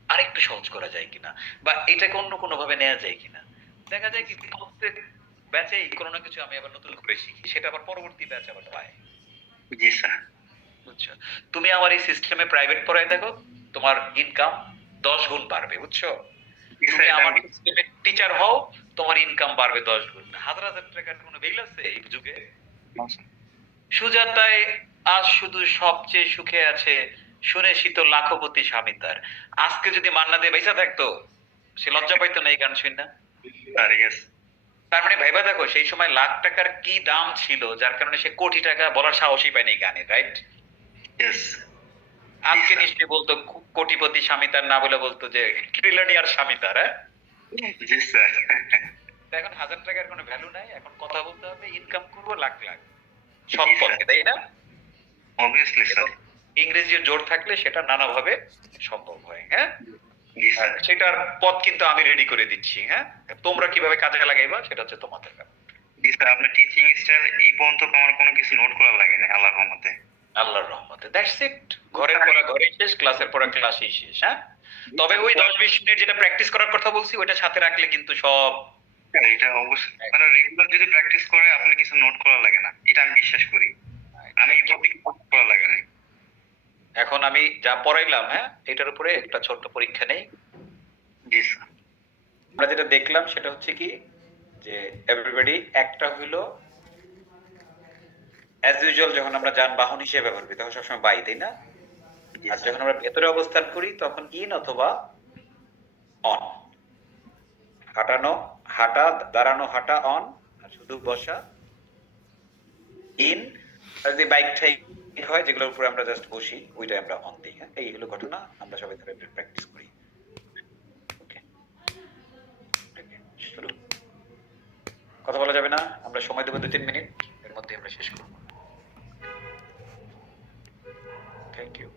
আরেকটু সহজ করা যায় কিনা, বা এটাকে অন্য কোনো ভাবে নেওয়া যায় কিনা। দেখা যায় কি প্রত্যেক ব্যাচে কোনো না কিছু আমি আবার নতুন করে শিখি, সেটা আবার পরবর্তী ব্যাচ আবার পায়। জি স্যার। বুঝছো? তুমি আমার এই সিস্টেমে প্রাইভেট পড়ায় দেখো, তোমার ইনকাম 10 গুণ বাড়বে, বুঝছো? তুমি আমার সিস্টেমে টিচার হও, তোমার ইনকাম বাড়বে 10 গুণ। হাজার হাজার টাকার কোনো বিল আছে এই যুগে? সুজাতায় আজ শুধু সবচেয়ে সুখে আছে, শুনে শীত লাখপতি স্বামী তার। আজকে যদি মান্না দে বেঁচে থাকতো, সে লজ্জা পাইতো না এই গান শুনে না? তার মানে ভাইবা দেখো সেই সময় লাখ টাকার কি দাম ছিল, যার কারণে সে কোটি টাকা বলার সাহসই পায়নি এই গানে, রাইট? আজকে নিশ্চয়ই বলতো কোটিপতি স্বামী তার, না বলে বলতো যে ট্রিলিয়নিয়ার স্বামী তার, হ্যাঁ? জি স্যার। তো এখন হাজার টাকার কোনো ভ্যালু নাই, এখন কথা বলতে হবে ইনকাম করবো লাখ লাখ, সব পথে, তাই না? Obviously sir. ইংরেজির জোর থাকলে সেটা নানাভাবে সম্ভব হয়, হ্যাঁ? জি আর স্যার। সেটার পথ কিন্তু আমি রেডি করে দিচ্ছি, হ্যাঁ? তোমরা কিভাবে কাজে লাগাইবা সেটা হচ্ছে তোমাদের ব্যাপার। জি স্যার, আপনার টিচিং স্টাইল এই পর্যন্ত আমার কোনো কিছু নোট করা লাগে না, আল্লাহর রহমতে। আল্লাহর রহমতে, দ্যাটস ইট। ঘরের পড়া ঘরেই শেষ, ক্লাসের পড়া ক্লাসেই শেষ, হ্যাঁ? তবে ওই 10-20 মিনিট যেটা প্র্যাকটিস করার কথা বলছি, ওইটা সাথে রাখলে কিন্তু সব এটা অবশ্যই, মানে রেগুলার যদি প্র্যাকটিস করে আপনি কিছু নোট করা লাগে না, এটা আমি বিশ্বাস করি। আমি এই টপিক নোট করা লাগে না। এখন আমি যা পড়াইলাম, হ্যাঁ, এটার উপরে একটা ছোট্ট পরীক্ষা নেই। জি স্যার। আমরা যেটা দেখলাম সেটা হচ্ছে কি, যে এভরিবডি একটা হইলো অ্যাজ ইউজুয়াল, যখন আমরা যানবাহন হিসেবে ব্যবহার করি তখন সবসময় বাই, তাই না? আর যখন আমরা ভেতরে অবস্থান করি তখন ইন অথবা অন। হাঁটানো হাঁটা, দাঁড়ানো হাঁটা অন, আর শুধু বসা ইন। আর যদি বাইক ঠাইক হয় যেগুলোর উপরে আমরা জাস্ট বসি, ওইটা আমরা অন দিই, হ্যাঁ? এই হলো ঘটনা, আমরা সবাই ধরে প্র্যাকটিস করি। ওকে, শুরু। কথা বলা যাবে না, আমরা সময় দেবো 2-3 মিনিট, এর মধ্যে আমরা শেষ করবো। Thank you.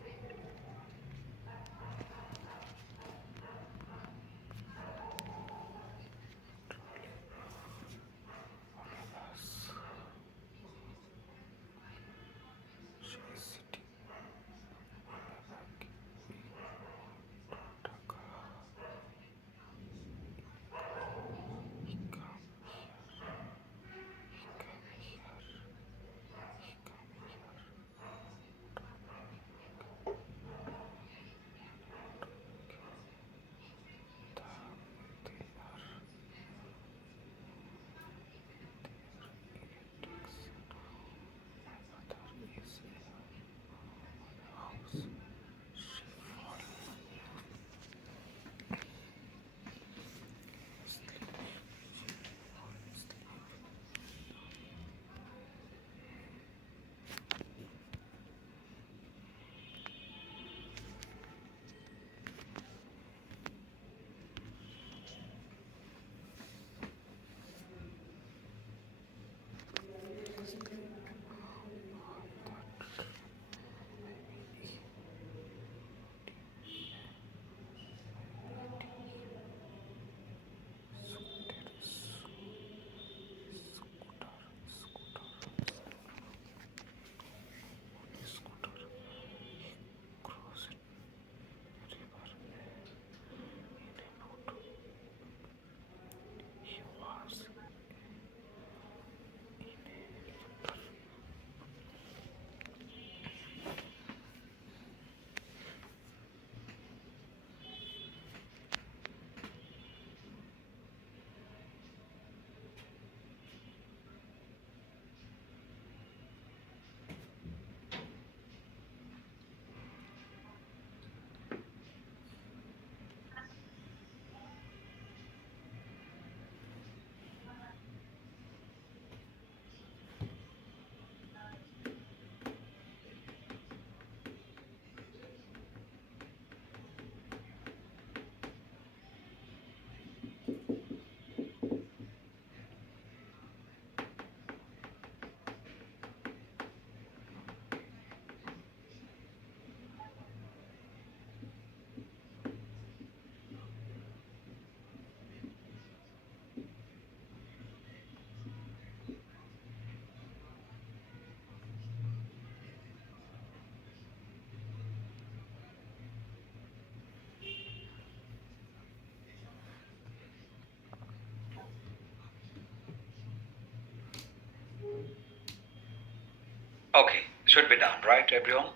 Okay, should be done, right, everyone?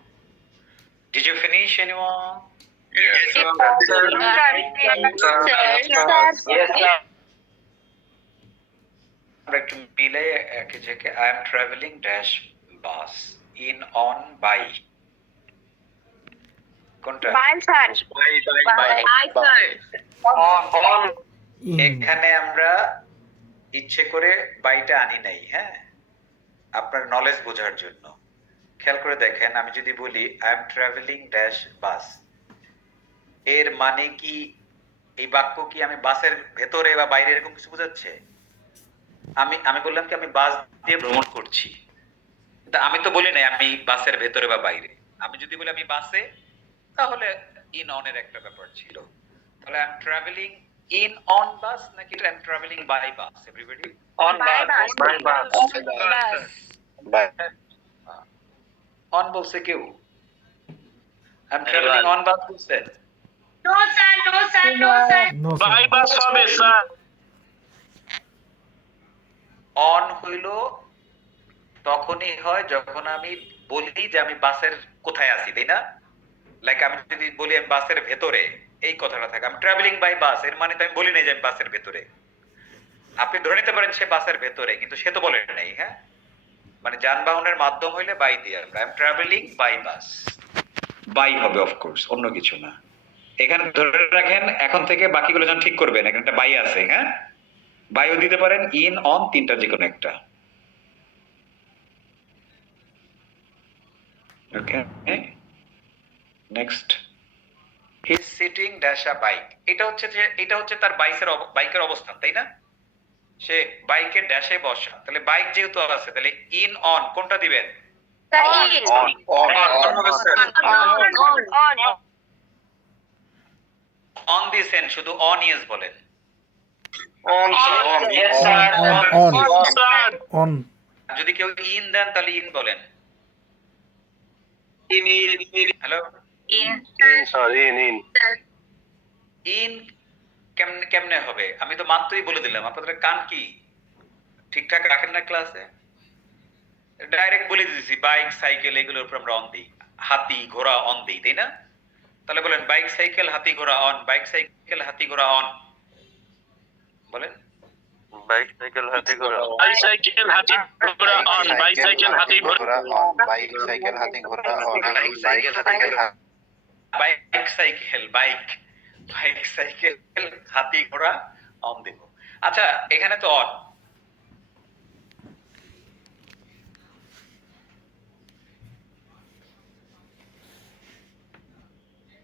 Did you finish, anyone? Yes, sir. আমরা একটু মিলে একে থেকে I am traveling dash bus in on by কোনটা? in এখানে আমরা ইচ্ছে করে বাইটা আনি নাই, হ্যাঁ, আপনার নলেজ বোঝার জন্য। খেয়াল করে দেখেন, আমি যদি বলি আই এম ট্রাভেলিং ড্যাশ বাস, এর মানে কি এই বাক্য কি আমি বাসের ভেতরে বা বাইরে এরকম কিছু বোঝাচ্ছে? আমি বললাম কি আমি বাস দিয়ে ভ্রমণ করছি, কিন্তু আমি তো বলি নাই আমি বাসের ভেতরে বা বাইরে। আমি যদি বলি আমি বাসে, তাহলে ইন অন এর একটা ব্যাপার ছিল। তাহলে I am traveling in on bus নাকি I am travelling by bus? Everybody On on বলছে কেউ? I am traveling on bus বলছে? No sir. no sir. On হইল তখনই হয় যখন আমি বলি যে আমি বাসের কোথায় আছি, তাই না? লাইক আমি যদি বলি আমি বাসের ভেতরে, এই কথাটা থাকে। আমি ট্রাভেলিং বাই বাস, এর মানে তো আমি বলি নাই যে আমি বাসের ভেতরে। আপনি ধরে নিতে পারেন সে বাসের ভেতরে, কিন্তু সে তো বলে নাই, হ্যাঁ। মানে যানবাহনের মাধ্যম হইলে বাই দিয়ে আমরা I am travelling by bus, by হবে অফকোর্স, অন্য কিছু না। এখানে ধরে রাখেন, এখন থেকে বাকিগুলো যেন ঠিক করবেন। এখানে একটা বাই আছে, হ্যাঁ, বাইও দিতে পারেন, ইন অন, তিনটা যে কোনো একটা। Okay, next. He is sitting dash a bike, এটা হচ্ছে তার বাইকের অবস্থান, তাই না? সে বাইকের ড্যাশে বসা, তাহলে বাইক যেহেতু আছে তাহলে ইন অন কোনটা দিবেন? অন দিছেন, শুধু অন ইয়েস বলেন। on যদি কেউ ইন দেন তাহলে ইন বলেন। হ্যালো, ইন কেমনে হবে? আমি তো মাত্রই বলে দিলাম। আপনাদের কান কি ঠিকঠাক রাখেন না ক্লাসে? ডাইরেক্ট বলে দিয়েছি বাইক সাইকেল এগুলোর উপর আমরা অন দিই, হাতি ঘোড়া অন দিই, তাই না? তাহলে বলেন বাইক সাইকেল হাতি ঘোড়া অন, বাইক সাইকেল হাতি ঘোড়া অন বলেন। বাইসাইকেল হাতি ঘোড়া অন, বাইসাইকেল হাতি ঘোড়া অন, বাইসাইকেল হাতি ঘোড়া অন, বাইসাইকেল হাতি ঘোড়া অন, বাইসাইকেল বাইক সাইকেল হাতি ঘোড়া অন দেব। আচ্ছা, এখানে তো অন,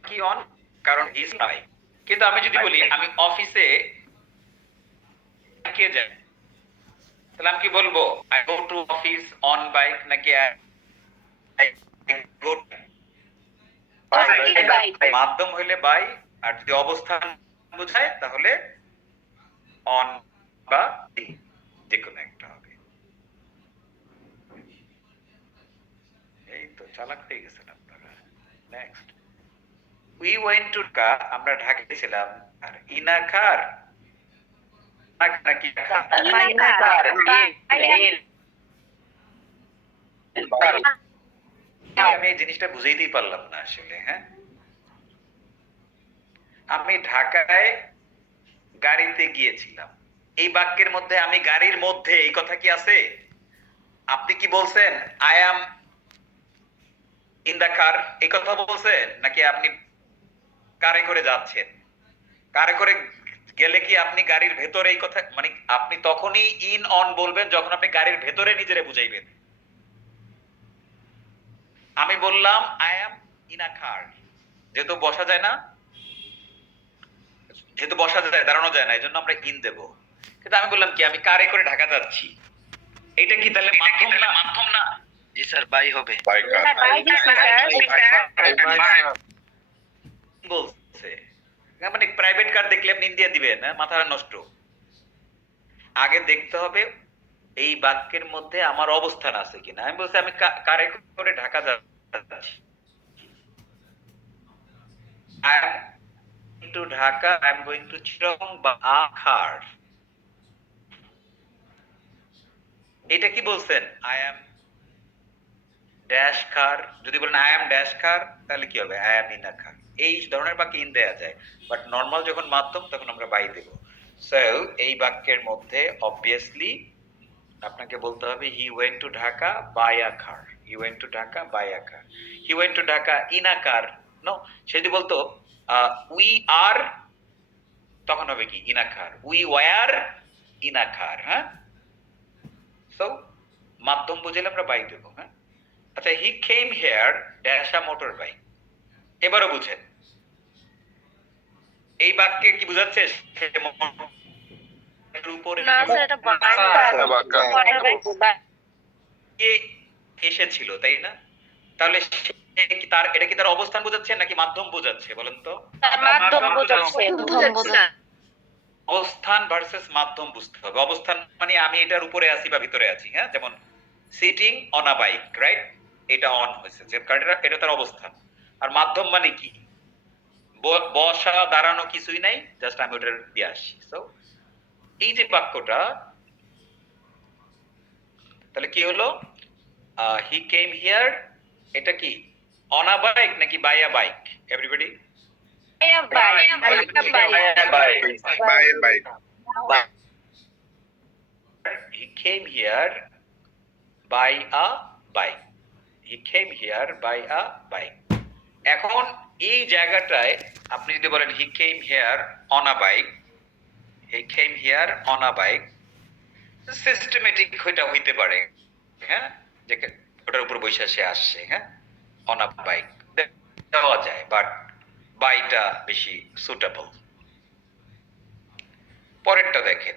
কি অন? কারণ ইজ বাইক। কিন্তু আমি যদি বলি আমি অফিসে কে যাই, তাহলে আমি কি বলবো? I go to office on bike নাকি মাধ্যম হইলে বাই, আর যদি অবস্থান বোঝায় তাহলে অন বা যে কোনো একটা হবে। এই তো চালাক হয়ে গেছেন আপনারা। Next, we went to Dhaka, আমরা ঢাকা গেছিলাম। আর ইনা কার নাকি আমি এই জিনিসটা বুঝাইতেই পারলাম না আসলে। হ্যাঁ, আমি ঢাকায় গাড়িতে গিয়েছিলাম, এই বাক্যের মধ্যে আমি গাড়ির মধ্যে, এই কথা কি আছে? আপনি কি বলছেন আই অ্যাম ইন দা কার, এই কথা বলছেন? নাকি আপনি কারে করে যাচ্ছেন? কারে করে গেলে কি আপনি গাড়ির ভেতরে, এই কথা মানে আপনি তখনই ইন অন বলবেন যখন আপনি গাড়ির ভেতরে নিজেরে বুঝাইবেন। আমি বললাম আই অ্যাম ইন আ কার, যেহেতু বসা যায় না, যেহেতু বসা যায়, দাঁড়ানো যায় না, এই জন্য আমরা ইন দেব। কিন্তু আমি বললাম কি আমি কারে করে ঢাকা যাচ্ছি, এটা কি তাহলে মাধ্যম না? মাধ্যম না? জি স্যার, বাই হবে। বলছে মানে প্রাইভেট কার দেখলে আপনি ইন্ডিয়া দিবেন, মাথা নষ্ট। আগে দেখতে হবে এই বাক্যের মধ্যে আমার অবস্থান আছে কিনা। আমি বলছি আমি কারে করে ঢাকা যাচ্ছি, I am going to Dhaka, I am going to Chittagong বা a car, এটা কি বলছেন? I am ড্যাশ কার, যদি বলেন আই এম ড্যাশ কার তাহলে কি হবে? আই এম ইন আ কার। এই ধরনের বাক্যে ইন দেয়া যায়, বাট নর্মাল যখন মাধ্যম তখন আমরা বাই দেব। সো এই বাক্যের মধ্যে অবভিয়াসলি আপনাকে বলতে হবে he went to Dhaka by a car, he went to Dhaka by a car, he went to Dhaka in a car. No, সে যদি বলতো উই আর, তখন হবে কি? In a car. We were in a car. হ্যাঁ, সো মাধ্যম বুঝলে আমরা বাই দেব। হ্যাঁ, আচ্ছা, he came here dash a motorbike, এবারও বুঝেন এই বাক্যে কি বুঝাচ্ছে? সে মোটরের উপরে না স্যার, এটা এসেছিল, তাই না? তাহলে তার এটা কি তার অবস্থান বোঝাচ্ছে নাকি মাধ্যম বোঝাচ্ছে বলেন তো? মাধ্যম বোঝাচ্ছে। অবস্থান ভার্সেস মাধ্যম বুঝতে হবে। অবস্থান মানে আমি এটার উপরে আছি বা ভিতরে আছি। হ্যাঁ, যেমন sitting on a bike, right? এটা অন হয়েছে, যে এটা তার অবস্থান। আর মাধ্যম মানে কি? বসা দাঁড়ানো কিছুই নাই, জাস্ট আমি ওটার দিয়ে আসি। সো এই যে বাক্যটা, তাহলে কি হলো? হি কেম হিয়ার, এটা কি অন আ বাইক নাকি by a bike? Everybody, he came here by a bike, he came here by a bike. এখন এই জায়গাটায় আপনি যদি বলেন he came here on a bike, he came here on a bike, systematic এটা হইতে পারে। হ্যাঁ, যে ওটার উপর বসে সে আসছে। হ্যাঁ, অন আ বাইক দেওয়া যায়, বাট বাইটা বেশি সুটেবল। পরেরটা দেখেন,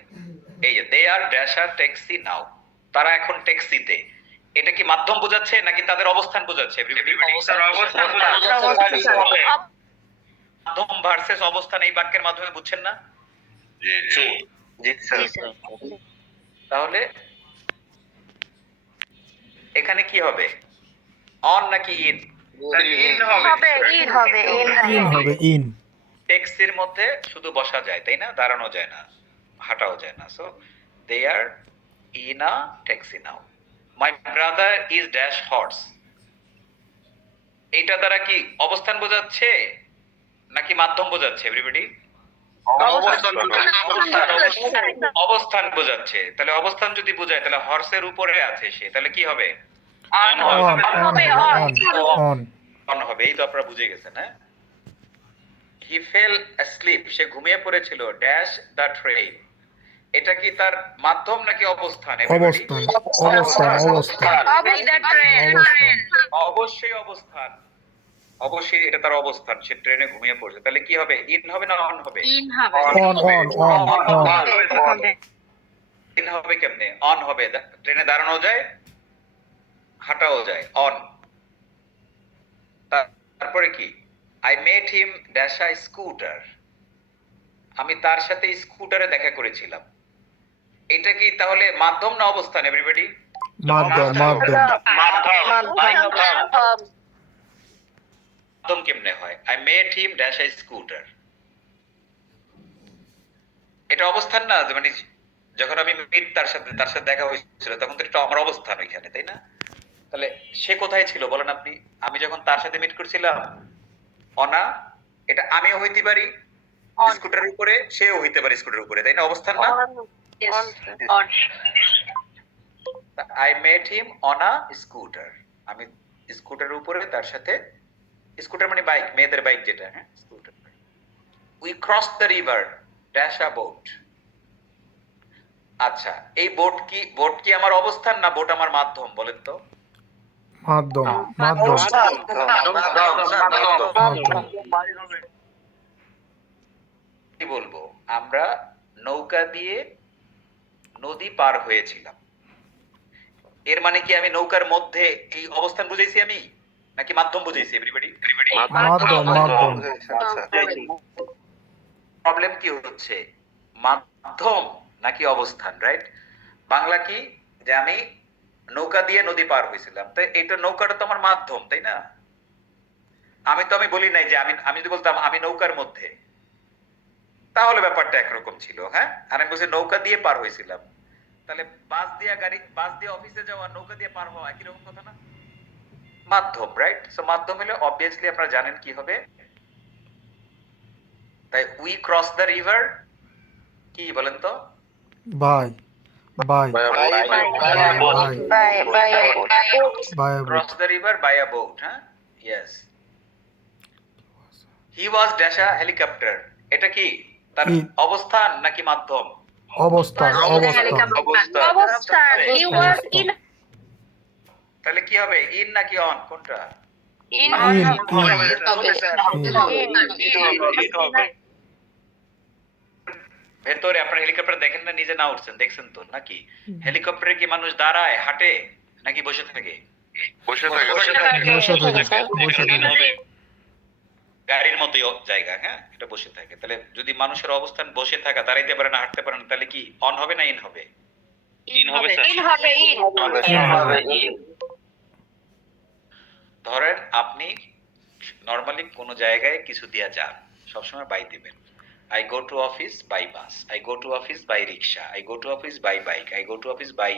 এই যে দে আর ড্যাশ আর ট্যাক্সি নাও, তারা এখন ট্যাক্সিতে, এটা কি মাধ্যম বোঝাচ্ছে নাকি তাদের অবস্থান বোঝাচ্ছে? মাধ্যম ভার্সেস অবস্থান এই বাক্যের মাধ্যমে বুঝছেন না? তাহলে এখানে কি হবে? অন নাকি ইন? ইন হবে, ইন। ট্যাক্সির মধ্যে শুধু বসা যায়, তাই না? দাঁড়ানো যায় না, হাঁটাও যায় না। So they are in a taxi now. My brother is dash horse, এইটা দ্বারা কি অবস্থান বোঝাচ্ছে নাকি মাধ্যম বোঝাচ্ছে? এভরিবডি, অবস্থান বোঝাচ্ছে। তাহলে অবস্থান যদি বোঝায় তাহলে হর্সের উপরে আছে সে, তাহলে কি হবে? অন হবে। এই তো আপনারা বুঝে গেছেন। হ্যাঁ, হি ফেল অ্যাসলিপ, সে ঘুমিয়ে পড়েছিল ড্যাশ দ্য ট্রেন, এটা কি তার মাধ্যম নাকি অবস্থান? অবশ্যই অবস্থান, অবশ্যই এটা তার অবস্থান। সে ট্রেনে ঘুমিয়ে পড়ছে, তাহলে কি হবে? ইন হবে না অন হবে? ইন হবে কেমনে? অন হবে। ট্রেনে দাঁড়ানো যায়, হাঁটাও যায়, অন। তারপরে কি? I met him dash a scooter, আমি তার সাথে স্কুটারে দেখা করেছিলাম, এটা কি তাহলে মাধ্যম না অবস্থান? এভরিবডি, মাধ্যম কেমনে হয়? I met him dash a scooter, এটা অবস্থান না? মানে যখন আমি মিট তার সাথে দেখা হয়েছিল তখন তো এটা আমার অবস্থান ওইখানে, তাই না? তাহলে সে কোথায় ছিল বলেন আপনি? আমি যখন তার সাথে মিট করছিলাম, অনা, এটা আমিও হইতে পারি স্কুটারের উপরে, সেও হইতে পারে স্কুটারের উপরে, তাই না? অবস্থান না? I met him on a scooter, আমি স্কুটারের উপরে তার সাথে, স্কুটার মানে বাইক, মেয়েদের বাইক যেটা। হ্যাঁ, scooter. We cross the river dash a boat, আচ্ছা, এই বোট কি আমার অবস্থান না বোট আমার মাধ্যম? বলেন তো। কি বলবো, আমরা নৌকা দিয়ে নদী পার হয়েছিলাম, এর মানে কি আমি নৌকার মধ্যে এই অবস্থান বুঝাইছি আমি নাকি মাধ্যম বুঝাইছি? এভরিবডি, প্রবলেম কি হচ্ছে, মাধ্যম নাকি অবস্থান? রাইট? বাংলা কি, যে আমি নৌকা দিয়ে নদী পার হয়েছিলাম, তো এটা নৌকাটা তো আমার মাধ্যম, তাই না? আমি বলি নাই যে আমি যদি বলতাম আমি নৌকার মধ্যে, তাহলে ব্যাপারটা একরকম ছিল। হ্যাঁ, আর আমি বলছি নৌকা দিয়ে পার হয়েছিলাম, তাহলে বাস দিয়ে অফিসে যাওয়া, নৌকা দিয়ে পার হওয়া একই রকম কথা না? মাধ্যম, রাইট? সো মাধ্যম হলে অবভিয়াসলি আপনারা জানেন কি হবে। তাই উই ক্রস দ্য রিভার, কি বলেন তো? by by By a boat. by a cross boat. The river by a boat, হ্যাঁ, yes. He was dash a helicopter, এটা কি তার কি? অবস্থান নাকি মাধ্যম? অবস্থান অবস্থান he was in তাহলে কি হবে, ইন নাকি অন, কোনটা? in ভেতরে আপনার হেলিকপ্টার দেখেন না, নিজে না উঠছেন, দেখছেন তো নাকি? হেলিকপ্টারে কি মানুষ দাঁড়ায়, হাঁটে নাকি বসে থাকে? বসে থাকে। বসে থাকে গাড়ির মতোই জায়গা, হ্যাঁ, এটা বসে থাকে। তাহলে যদি মানুষের অবস্থান বসে থাকা, দাঁড়াইতে পারে না, হাঁটতে পারে না, তাহলে কি অন হবে না ইন হবে? ইন হবে স্যার। in হবে in ধরেন আপনি নরমালি কোনো জায়গায় কিছু দিয়া যান, সবসময় বাই দিবেন। I go to office by bus, I go to office by rickshaw, I go to office by bike, I go to office by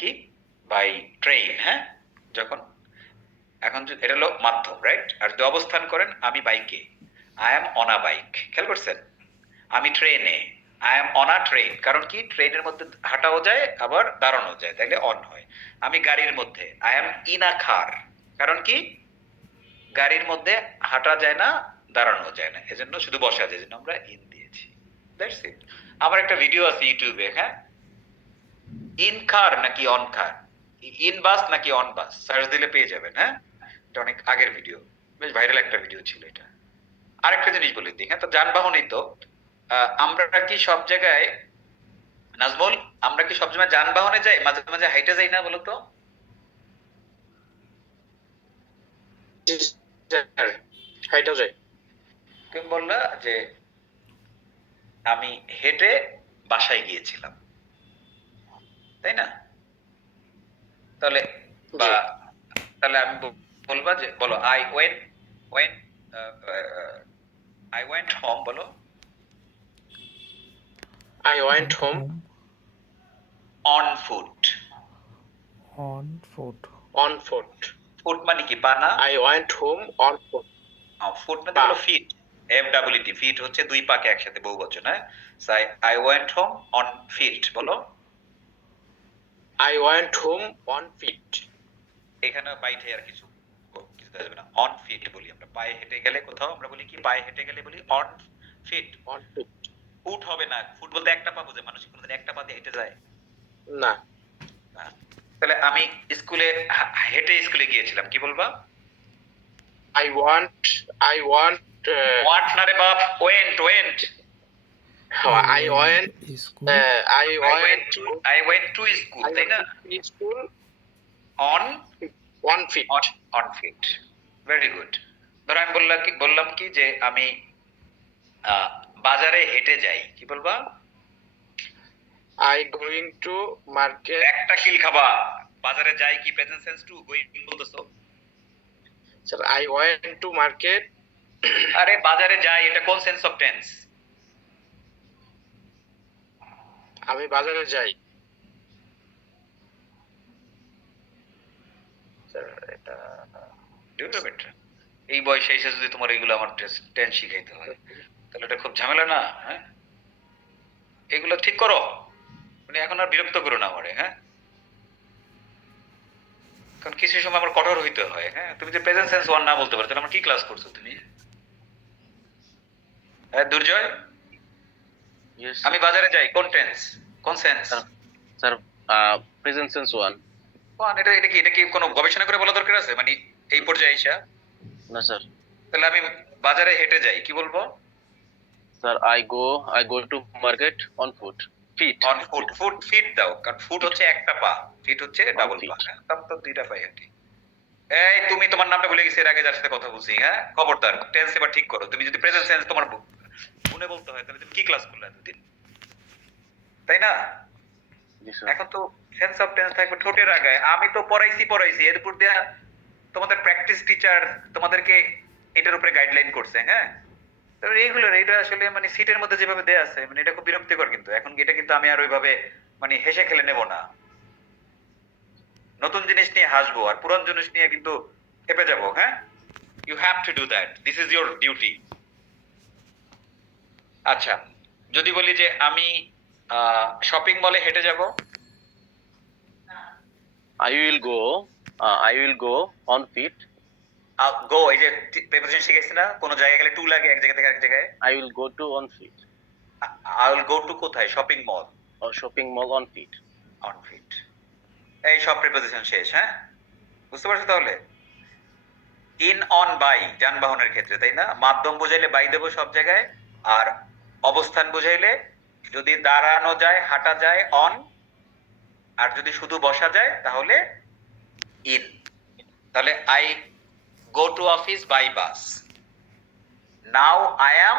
কি, বাই ট্রেন, হ্যাঁ। যখন এখন এটা হলো মাধ্যম, রাইট? আর যদি অবস্থান করেন, আমি বাইকে, I am on a bike, খেয়াল করছেন? আমি ট্রেনে, I am on a train, কারণ কি ট্রেনের মধ্যে হাঁটাও যায় আবার দাঁড়ানো যায়, তাইলে অন হয়। আমি গাড়ির মধ্যে, আই এম ইন আ কার, কারণ কি গাড়ির মধ্যে হাঁটা যায় না, দাঁড়ানো যায় না, এজন্য শুধু বসা যায়, এজন্য আমরা ইন দিয়েছি। That's it. আমার একটা ভিডিও আছে ইউটিউবে, হ্যাঁ, ইন কার নাকি অন কার, ইন বাস নাকি অন বাস, সার্চ দিলে পেয়ে যাবেন, হ্যাঁ। এটা অনেক আগের ভিডিও, বেশ ভাইরাল একটা ভিডিও ছিল এটা। আরেকটা জিনিস বলে দিই, হ্যাঁ, তো যানবাহনই তো আমরা কি সব জায়গায়, নাজমুল, আমরা কি সবসময় যানবাহনে যাই, মাঝে মাঝে হাইটে যাই না, বলো তো? হাইটা যায়। তুমি বললা যে আমি হেঁটে বাসায় গিয়েছিলাম, তাই না? তাহলে তাহলে আমি বলবা যে, বলো আই ওয়েন্ট হোম, বলো I went home on foot. on foot. on foot. Foot মানে কি, পা না? I went home on foot. Foot মানে হলো ফিট, FWT, ফিট হচ্ছে দুই পাকে একসাথে বহুবচন, হ্যাঁ। I went home on feet, বলো I went home on feet. এখানে বাইটে আর কিছু আসবে না, অন ফিট বলি আমরা। পায়ে হেঁটে গেলে কোথাও আমরা বলি কি, পায়ে হেঁটে গেলে বলি on feet. On feet. Foot হবে না, ফুট বলতে একটা পা বোঝে, মানুষ কোনোদিন একটা পা দিয়ে হেঁটে যায় না। না। তাহলে আমি স্কুলে হেঁটে স্কুলে গিয়েছিলাম, কি বলবা? I want ওয়াট না রে বাপ, went. I went School. I went to school, তাই না? to school on on feet. On feet, very good. ধরো আমি বললাম কি যে আমি বাজারে হেঁটে যাই, কি বলবা? I going to market. একটা কিল খাবা, বাজারে যাই কি প্রেজেন্ট সেন্স টু, গোইং বলতেছো। Sir, I went to market. আরে বাজারে যাই, এটা কোন সেন্স অফ টেন্স? আমি বাজারে যাই। Sir, এটা এই বয়সে এসে যদি তোমার এইগুলো আমার টেন্স শিখাইতে হয়, তাহলে এটা খুব ঝামেলা না? হ্যাঁ, এগুলো ঠিক করো, মানে এখন আর বিরক্ত করো না আমারে, হ্যাঁ। কারণ কিছু সময় আমার কঠোর হইতে হয়, হ্যাঁ। তুমি যে প্রেজেন্ট সেন্স ওয়ান না বলতে পারো, তাহলে আমার কি ক্লাস করছো তুমি? হ্যাঁ দুর্জয়, আমি বাজারে যাই কোন টেন্স, কোন sense? Sir present sense one. এটা কি কোনো গবেষণা করে বলা দরকার আছে, মানে এই পর্যায়ে আইসা? না স্যার। তাহলে আমি বাজারে হেঁটে যাই, কি বলবো? Sir I go to market on foot. Feet. On foot fit দাও, কারণ ফুট হচ্ছে একটা পা, ফিট হচ্ছে ডাবল পা, হ্যাঁ, তার তো দুইটা পাই হাঁটি। এই তুমি তোমার নামটা ভুলে গেছি এর আগে যার সাথে কথা বলছি, হ্যাঁ, খবরদার টেন্স এবার ঠিক করো। তুমি যদি প্রেজেন্ট সেন্স তোমার মনে বলতে হয়, তাহলে তুমি কি ক্লাস করলে এতদিন, তাই না? এখন তো সেন্স অফ টেন্স থাকবে ঠোঁটের আগায়। আমি তো পড়াইছি এর উপর দিয়া তোমাদের প্র্যাকটিস টিচার তোমাদেরকে এটার উপরে গাইডলাইন করছে, হ্যাঁ। এটা আসলে মানে সিটের মধ্যে যেভাবে দেয়া আছে, মানে এটা খুব বিরক্তিকর। কিন্তু এখন এটা কিন্তু আমি আর ওইভাবে মানে হেসে খেলে নেব না। নতুন জিনিস নিয়ে হাসবো আর পুরান জিনিস নিয়ে কিন্তু চেপে যাবো, হ্যাঁ? You have to do that, this is your duty. আচ্ছা, যদি বলি যে আমি শপিং মলে হেঁটে যাব, I will go on feet. গো, এই যে প্রিপোজিশন শিখেছি না, কোন জায়গায় গেলে টু লাগে এক জায়গা থেকে আরেক জায়গায়। I will go to on feet. I will go to কোথায়? Shopping mall. Or shopping mall on feet. On feet. এই সব প্রিপোজিশন শেষ, হ্যাঁ? বুঝতে পারছো তাহলে? ইন, অন, বাই যানবাহনের ক্ষেত্রে, তাই না? মাধ্যম বোঝাইলে বাই দেবো সব জায়গায়, আর অবস্থান বোঝাইলে যদি দাঁড়ানো যায় হাঁটা যায় অন, আর যদি শুধু বসা যায় তাহলে ইন। তাহলে I go to office by bus, now I am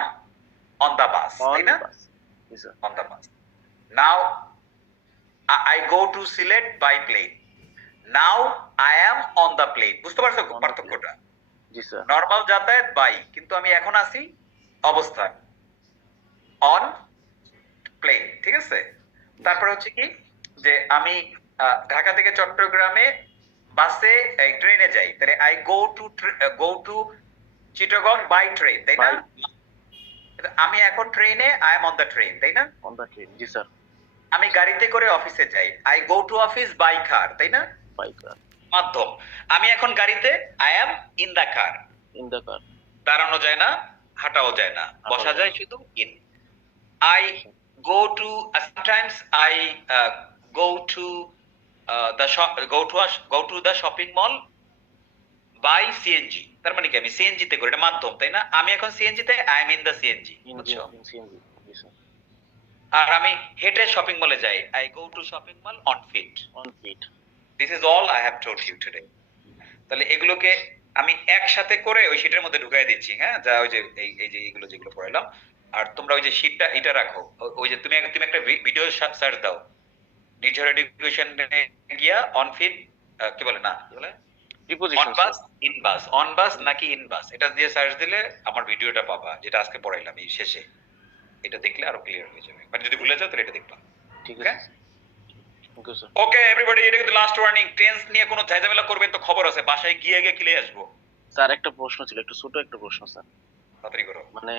on the bus, তাই না? bus. Yes, sir. On the bus. Now I go to Sylhet by plane, now I am on the plane. বুঝতে পারছো the পার্থক্যটা? Yes, sir. Normal যাতায়াত by, কিন্তু আমি এখন আছি অবস্থান অন প্লেন, ঠিক আছে? তারপরে হচ্ছে কি যে আমি ঢাকা থেকে চট্টগ্রামে বাসে ট্রেনে যাই, তাহলে I go to Chittagong by train, তাই না? আমি এখন ট্রেনে, I am on the train, তাই না? On the train. Yes, sir. আমি গাড়িতে করে অফিসে যাই, I go to office by car, তাই না? By car. মাধ্যম, আমি এখন গাড়িতে, I am in the car. In the car. দাঁড়ানো যায় না, হাঁটাও যায় না, বসা যায় শুধু in. I go to, sometimes I go to go to the shopping mall by CNG. তার মানে কি আমি সিএনজি তে করি, এটা মাধ্যম, তাই না? আমি এখন সিএনজি তে, I am in the CNG, বুঝছো? In CNG. Yes, sir. আর আমি হেঁটে শপিং মলে যাই, I go to shopping mall on feet. On feet. This is all I have told you today. তাহলে এগুলোকে আমি একসাথে করে ওই শীটের মধ্যে ঢুকাই দিচ্ছি, হ্যাঁ? যা ওই যে এই যে এগুলো যেগুলো পড়াইলাম, আর তোমরা ওই যে শীটটা এটা রাখো, ওই যে তুমি একটা ভিডিও সার্চ দাও, নির্ঝর এডুকেশন গিয়া অন ফিট, কি বলে না, কি বলে, Preposition. On bus, in bus, on bus নাকি ইন বাস, এটা দিয়ে সার্চ দিলে আমার ভিডিওটা পাবা, যেটা আজকে পড়াইলাম এই শেষে। এটা দেখলে আরো ক্লিয়ার হয়ে যাবে, মানে যদি ভুলে যাও তাহলে এটা দেখবা। ঠিক Okay? আছে। Okay, sir. ওকে এভরিবডি, এটা কিন্তু লাস্ট ওয়ার্নিং। টেন্স নিয়ে কোনো ঝামেলা করবেন তো খবর আছে, বাসায় গিয়ে ক্লিয়ার আসবো। স্যার একটা প্রশ্ন ছিল, একটু ছোট একটা প্রশ্ন স্যার। তাড়াতাড়ি করো। মানে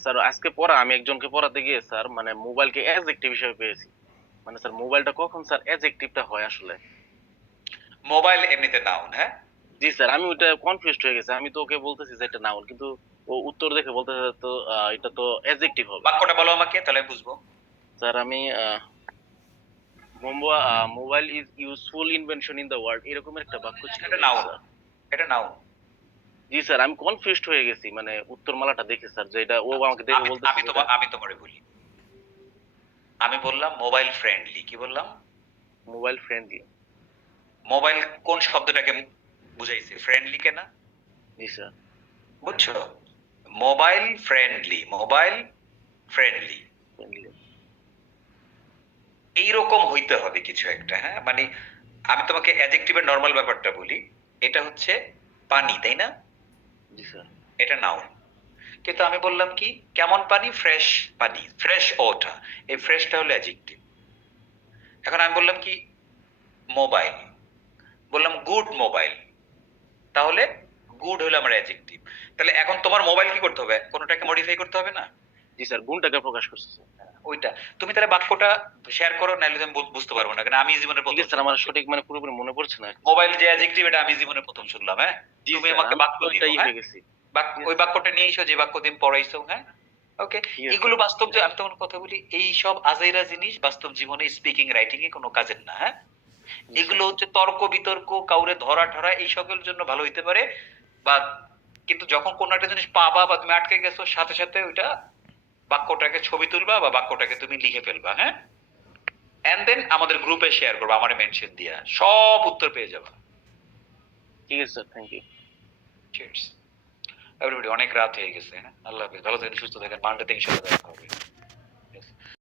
স্যার আজকে আমি একজনকে পড়াতে গিয়ে স্যার মানে মোবাইলকে অ্যাডজেক্টিভ হিসেবে পেয়েছি। মানে স্যার মোবাইলটা কখন স্যার অ্যাডজেক্টিভটা হয় আসলে? মোবাইল এমনিতে নাউন, হ্যাঁ? জি স্যার, আমি ওটা কনফিউজড হয়ে গেছি। আমি তো ওকে বলতেছি যে এটা নাউন, কিন্তু ও উত্তর দেখে বলতেছে তো এটা তো অ্যাডজেক্টিভ হবে। বাক্যটা বলো আমাকে, তাহলে আমি বুঝবো। স্যার আমি mobile is useful invention in the world, এরকম একটা বাক্য ছিল। এটা নাউন, এটা নাউন। জি স্যার, আমি কনফিউজড হয়ে গেছি মানে উত্তরমালাটা দেখে স্যার, যে এটা ও আমাকে দেখে বলতেছে। আমি তোমারে বলি, আমি বললাম মোবাইল ফ্রেন্ডলি। কি বললাম? Mobile friendly. মোবাইল কোন শব্দটাকে বুঝাইছে? ফ্রেন্ডলি কে না? জি স্যার। বুঝছো? মোবাইল ফ্রেন্ডলি, মোবাইল ফ্রেন্ডলি, এইরকম হইতে হবে কিছু একটা, হ্যাঁ? মানে আমি তোমাকে অ্যাডজেক্টিভের নরমাল ব্যাপারটা বলি, এটা হচ্ছে পানি, তাই না? জি স্যার। এটা নাউন। কিন্তু আমি বললাম কি, কেমন পানি? ফ্রেশ পানি, ফ্রেশ ওয়াটার। এই ফ্রেশটা হলো অ্যাডজেক্টিভ। এখন আমি বললাম কি মোবাইল, বললাম গুড মোবাইল, তাহলে গুড হলো আমার অ্যাডজেক্টিভ। তাহলে এখন তোমার মোবাইল কি করতে হবে? কোনোটাকে মডিফাই করতে হবে না? জি স্যার, গুণটাকে প্রকাশ করছে স্যার। ওইটা তুমি তাহলে বাক্যটা শেয়ার করো, নাহলে আমি বুঝতে পারবো না, কারণ আমি জীবনের ঠিক আছে স্যার, আমার সঠিক মানে পুরোপুরি মনে পড়ছে না। মোবাইল যে অ্যাডজেক্টিভ, এটা আমি জীবনের প্রথম শুনলাম, হ্যাঁ? তুমি আমাকে বাক্য দিও, হ্যাঁ? ওই বাক্যটা নিয়ে এসো যে বাক্য তুমি পড়াইছো, হ্যাঁ? ওকে, এগুলো বাস্তব যে আমি তোমার কথা বলি, এই সব আজাইরা জিনিস বাস্তব জীবনে স্পিকিং রাইটিং এ কোনো কাজের না, হ্যাঁ? এগুলো হচ্ছে তর্ক বিতর্ক, কাউরে ধরা ঠরা, এই সকলের জন্য ভালো হইতে পারে, বা কিন্তু যখন কোনো একটা জিনিস পাবা বা তুমি আটকে গেছো, সাথে সাথে ওইটা বাক্যটাকে ছবি তুলবা বা বাক্যটাকে তুমি লিখে ফেলবা, হ্যাঁ? এন্ড দেন আমাদের গ্রুপে শেয়ার করবা, আমারে মেনশন দিয়া, সব উত্তর পেয়ে যাবা। ঠিক আছে sir, thank you. Cheers everybody, অনেক রাত হয়ে গেছে, হ্যাঁ? আল্লাহ হাফেজ, ভালো থাকেন, সুস্থ থাকেন, মানডে থেকে ইনশাআল্লাহ দেখা হবে।